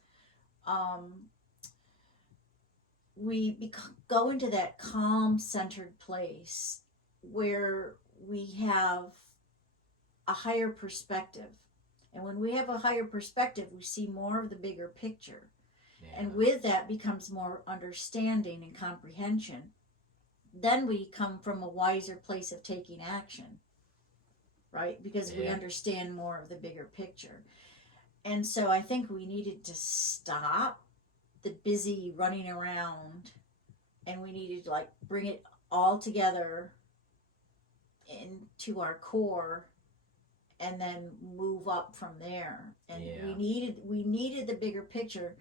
we go into that calm, centered place where we have a higher perspective. And when we have a higher perspective, we see more of the bigger picture. Yeah. And with that becomes more understanding and comprehension. Then we come from a wiser place of taking action, right? Because we understand more of the bigger picture. And so I think we needed to stop the busy running around, and we needed to bring it all together into our core, and then move up from there. And we needed the bigger picture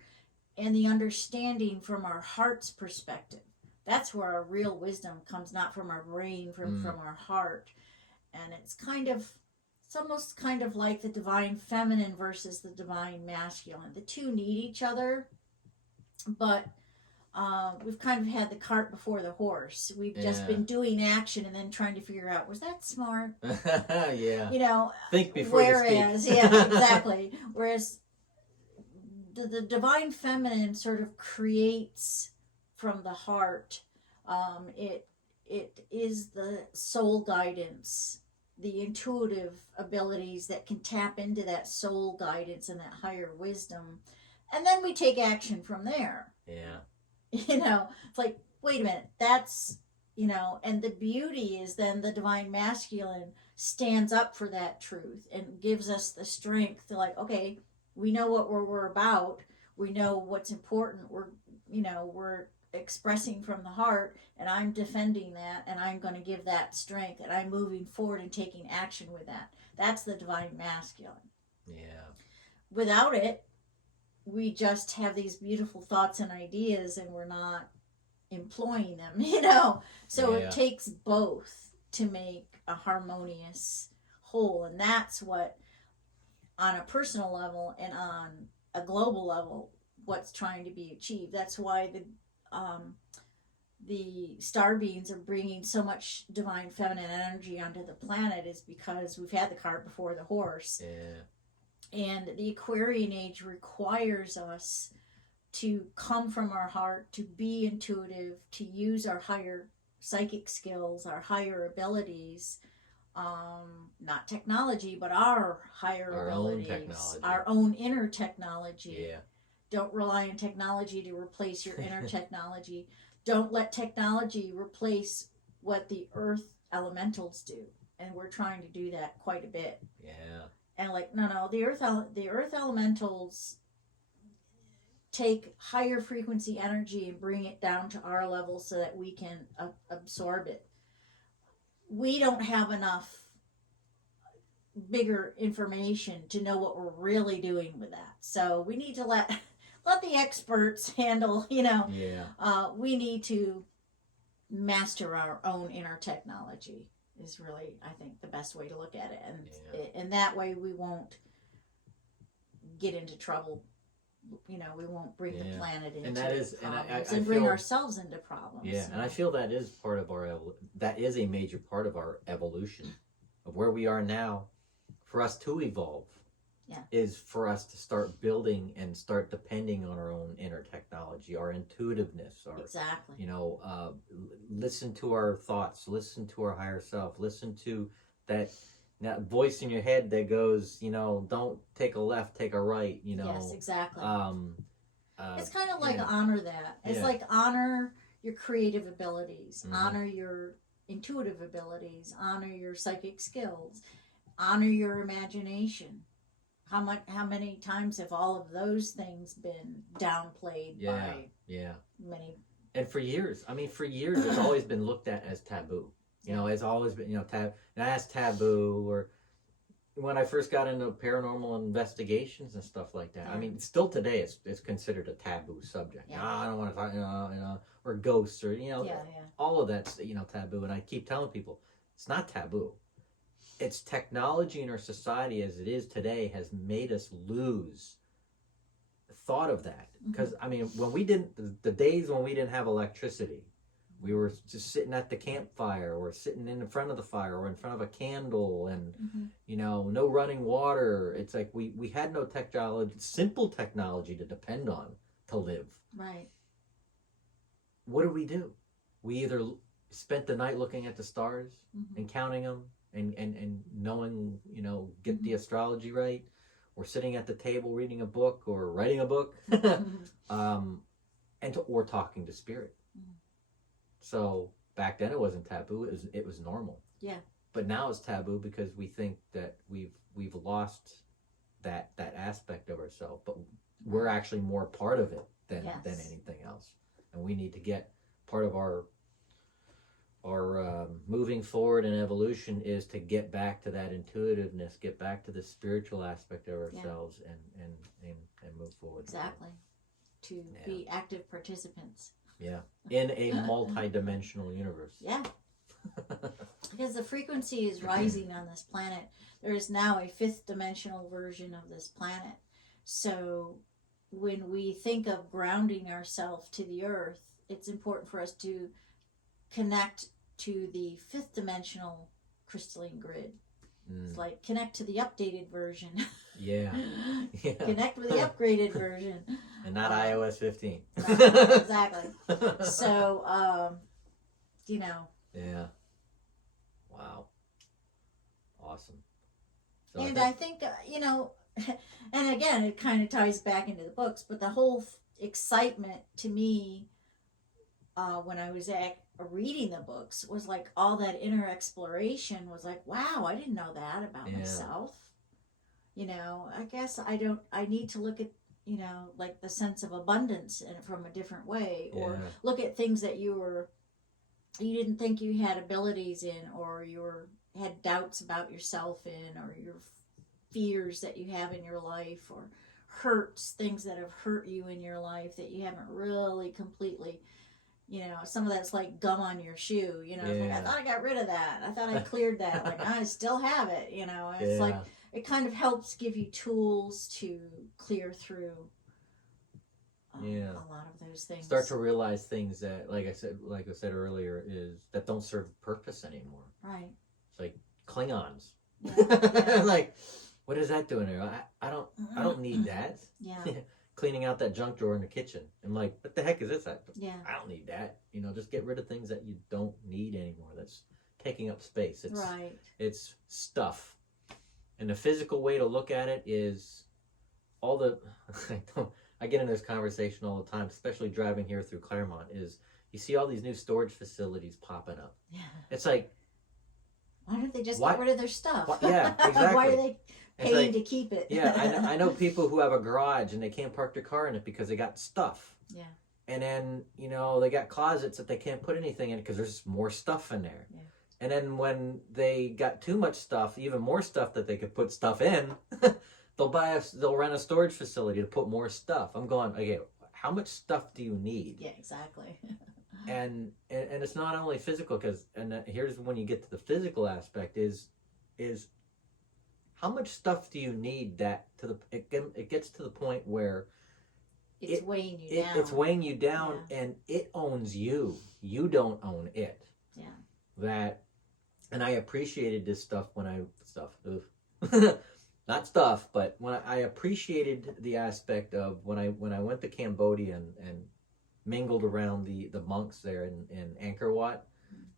and the understanding from our heart's perspective. That's where our real wisdom comes, not from our brain, from our heart. And it's almost kind of like the divine feminine versus the divine masculine. The two need each other, but we've kind of had the cart before the horse. We've just been doing action and then trying to figure out, was that smart? Think before you speak. Exactly. Whereas the divine feminine sort of creates from the heart. It is the soul guidance, the intuitive abilities that can tap into that soul guidance and that higher wisdom. And then we take action from there. Yeah. It's like, wait a minute, that's, and the beauty is then the divine masculine stands up for that truth and gives us the strength to, like, okay, we know what we're about, we know what's important, we're expressing from the heart, and I'm defending that, and I'm going to give that strength, and I'm moving forward and taking action with that. That's the divine masculine. Yeah. Without it, we just have these beautiful thoughts and ideas, and we're not employing them, So Yeah. it takes both to make a harmonious whole, and that's what, on a personal level and on a global level, what's trying to be achieved. That's why the star beings are bringing so much divine feminine energy onto the planet, is because we've had the cart before the horse. Yeah. And the Aquarian age requires us to come from our heart, to be intuitive, to use our higher psychic skills, our higher abilities, not technology, but our higher abilities, our own inner technology. Yeah. Don't rely on technology to replace your inner technology. Don't let technology replace what the earth elementals do. And we're trying to do that quite a bit. Yeah. And no, the earth elementals take higher frequency energy and bring it down to our level so that we can absorb it. We don't have enough bigger information to know what we're really doing with that. So we need to let the experts handle, Yeah. We need to master our own inner technology is really, I think, the best way to look at it. And that way we won't get into trouble. We won't bring the planet into problems and bring ourselves into problems. Yeah, and I feel that is part of that is a major part of our evolution of where we are now. For us to evolve, is for us to start building and start depending on our own inner technology, our intuitiveness, exactly. Listen to our thoughts, listen to our higher self, listen to that voice in your head that goes, don't take a left, take a right. Yes, exactly. It's kind of like honor that. It's like honor your creative abilities, honor your intuitive abilities, honor your psychic skills, honor your imagination. How many times have all of those things been downplayed by many? And for years, it's always been looked at as taboo. It's always been, that's taboo. Or when I first got into paranormal investigations and stuff like that, still today it's considered a taboo subject. I don't want to talk, or ghosts, or all of that's taboo. And I keep telling people it's not taboo. It's technology in our society as it is today has made us lose thought of that. Because when we didn't, the days when we didn't have electricity, we were just sitting at the campfire, or sitting in front of the fire, or in front of a candle, and no running water. It's like we had no simple technology to depend on to live. Right. What do? We either spent the night looking at the stars and counting them and knowing, get the astrology right, or sitting at the table reading a book or writing a book, or talking to spirit. So back then it wasn't taboo. It was normal. Yeah. But now it's taboo because we think that we've lost that aspect of ourselves. But we're actually more part of it than anything else. And we need to get part of our moving forward in evolution is to get back to that intuitiveness, get back to the spiritual aspect of ourselves, and move forward. Exactly. To be active participants. Yeah, in a multidimensional universe. Yeah. Because the frequency is rising on this planet. There is now a fifth dimensional version of this planet. So when we think of grounding ourselves to the earth, it's important for us to connect to the fifth dimensional crystalline grid. It's like connect to the updated version. Yeah. Connect with the upgraded version. And not iOS 15. Exactly. So, Yeah. Wow. Awesome. So and I think, and again, it kind of ties back into the books, but the whole excitement to me when I was reading the books was like all that inner exploration was like, wow, I didn't know that about myself. I guess I need to look at, like the sense of abundance from a different way, or look at things that you didn't think you had abilities in, or had doubts about yourself in, or your fears that you have in your life, or things that have hurt you in your life that you haven't really completely, some of that's like gum on your shoe, it's like, I thought I got rid of that. I thought I cleared that. Like, I still have it, it's like, it kind of helps give you tools to clear through a lot of those things. Start to realize things that, like I said earlier, is that don't serve purpose anymore. Right. It's like Klingons. Yeah. Like, what is that doing there? I don't need that. Yeah. Cleaning out that junk drawer in the kitchen. I'm like, what the heck is this? I don't need that. Just get rid of things that you don't need anymore. That's taking up space. It's stuff. And the physical way to look at it is all the... I get in this conversation all the time, especially driving here through Claremont, is you see all these new storage facilities popping up. Yeah. It's like... Why don't they just get rid of their stuff? Yeah, exactly. Why are they paying to keep it? Yeah, I know people who have a garage and they can't park their car in it because they got stuff. Yeah. And then, they got closets that they can't put anything in because there's more stuff in there. Yeah. And then when they got too much stuff, even more stuff that they could put stuff in, they'll rent a storage facility to put more stuff. I'm going, okay, how much stuff do you need? Yeah, exactly. and it's not only physical, here's when you get to the physical aspect is how much stuff do you need that it gets to the point where it's weighing you down. It's weighing you down, and it owns you. You don't own it. Yeah. And I appreciated this stuff not stuff, but when I appreciated the aspect of when I went to Cambodia and mingled around the monks there in Angkor Wat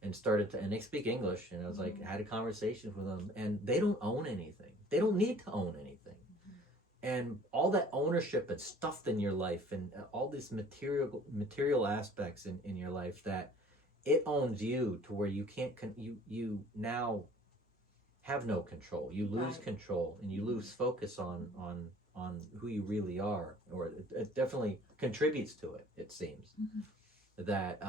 and and they speak English, and I was like, I had a conversation with them, and they don't own anything. They don't need to own anything. And all that ownership and stuff in your life and all these material aspects in your life, that it owns you to where you can't, you now have no control. You lose control, and you lose focus on who you really are, or it definitely contributes to it. It seems that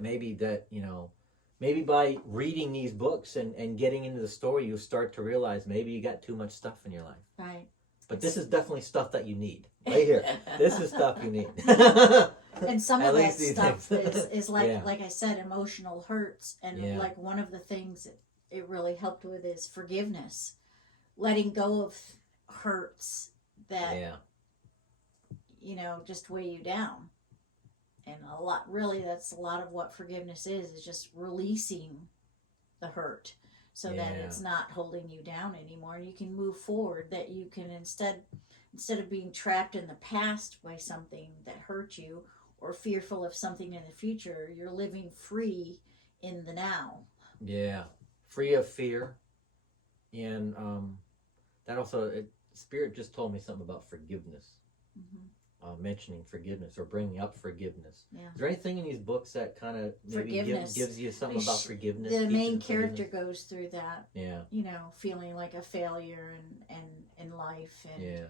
maybe by reading these books and getting into the story, you start to realize maybe you got too much stuff in your life. Right. But this is definitely stuff that you need. Right here. This is stuff you need. And some of that stuff is like I said, emotional hurts. And like one of the things that it really helped with is forgiveness. Letting go of hurts that, just weigh you down. And that's a lot of what forgiveness is just releasing the hurt so that it's not holding you down anymore. And you can move forward, that you can instead of being trapped in the past by something that hurt you or fearful of something in the future, you're living free in the now. Yeah. Free of fear. And that also, Spirit just told me something about forgiveness. Mentioning forgiveness or bringing up forgiveness. Yeah. Is there anything in these books that kind of maybe gives you something about forgiveness? The main character goes through that. Yeah. Feeling like a failure and in life, and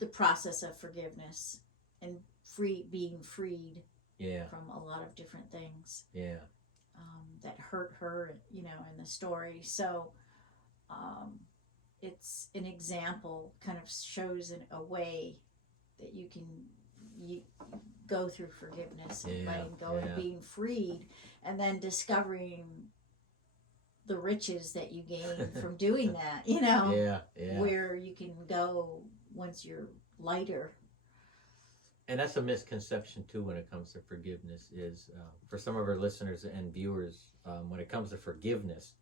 the process of forgiveness and being freed from a lot of different things. Yeah. That hurt her, in the story. So, it's an example, kind of shows a way that you can go through forgiveness and letting go and being freed, and then discovering the riches that you gain from doing that, where you can go once you're lighter. And that's a misconception too when it comes to forgiveness, is for some of our listeners and viewers, when it comes to forgiveness,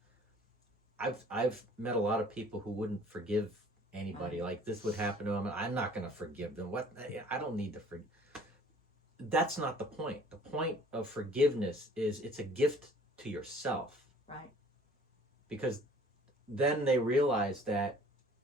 I've met a lot of people who wouldn't forgive anybody. Like, this would happen to them, I'm not going to forgive them. What? I don't need to forgive. That's not the point. The point of forgiveness is it's a gift to yourself. Right. Because then they realize that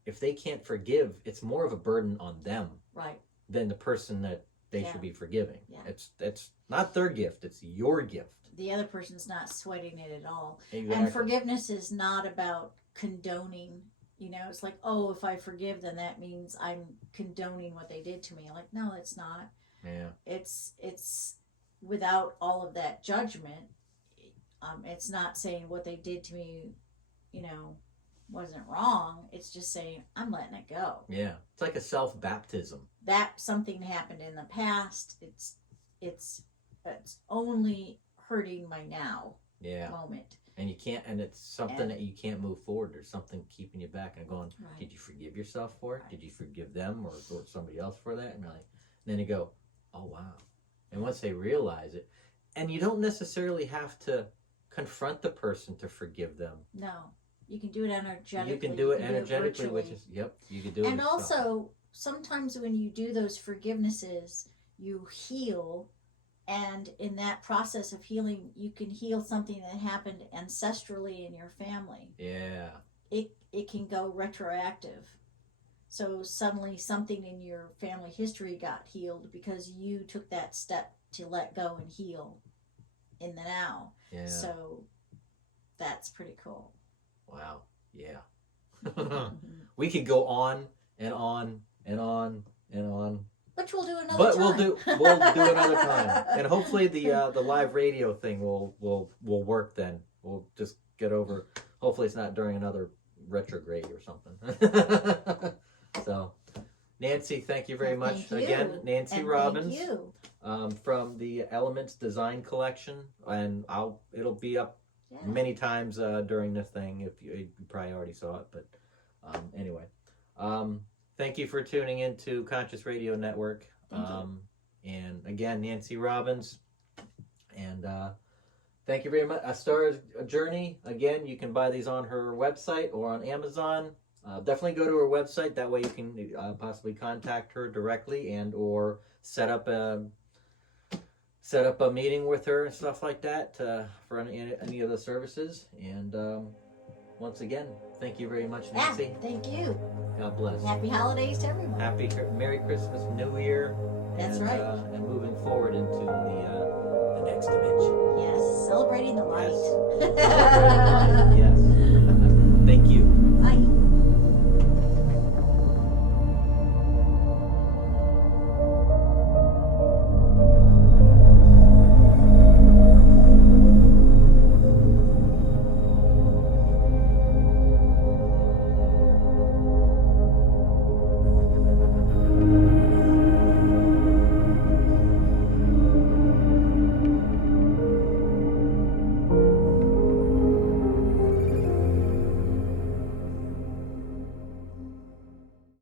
if they can't forgive, it's more of a burden on them. Right. than the person that they Yeah. should be forgiving. Yeah. It's not their gift, it's your gift. The other person's not sweating it at all. Exactly. And forgiveness is not about condoning. You know, it's like, oh, if I forgive, then that means I'm condoning what they did to me. Like, no, it's not. Yeah. It's without all of that judgment. It's not saying what they did to me, you know, wasn't wrong. It's just saying I'm letting it go. Yeah. It's like a self-baptism. That something happened in the past. It's only hurting my now Yeah. moment. And you can't, and it's something that you can't move forward. There's something keeping you back and going, Right. did you forgive yourself for it? Right. Did you forgive them or somebody else for that? And you're like, and then you go, oh, wow. And once they realize it, and you don't necessarily have to confront the person to forgive them. No, you can do it energetically. You can do it energetically, which virtually. is, yep, you can do it. And yourself. also, sometimes when you do those forgivenesses, you heal. And in that process of healing, you can heal something that happened ancestrally in your family. Yeah. It can go retroactive. So suddenly something in your family history got healed because you took that step to let go and heal in the now. Yeah. So that's pretty cool. Wow. Yeah. We could go on and on and on and on. Which we'll do another But time. we'll do another time, and hopefully the live radio thing will work. Then we'll just get over. Hopefully it's not during another retrograde or something. So, Nancy, thank you very much Thank you. again. Nancy And Robbins, thank you. from the Elements Design Collection, and it'll be up Yeah. many times during this thing. If you probably already saw it, but anyway. Thank you for tuning into Conscious Radio Network. Thank you. And again, Nancy Robbins. And thank you very much. A Star's Journey. Again, you can buy these on her website or on Amazon. Definitely go to her website. That way you can possibly contact her directly and or set up a meeting with her and stuff like that for any of the services. And once again, thank you very much, Nancy. Yeah, thank you. God bless. Happy holidays to everyone. Merry Christmas, New Year. That's right. And moving forward into the next dimension. Yes, celebrating the light. Yes.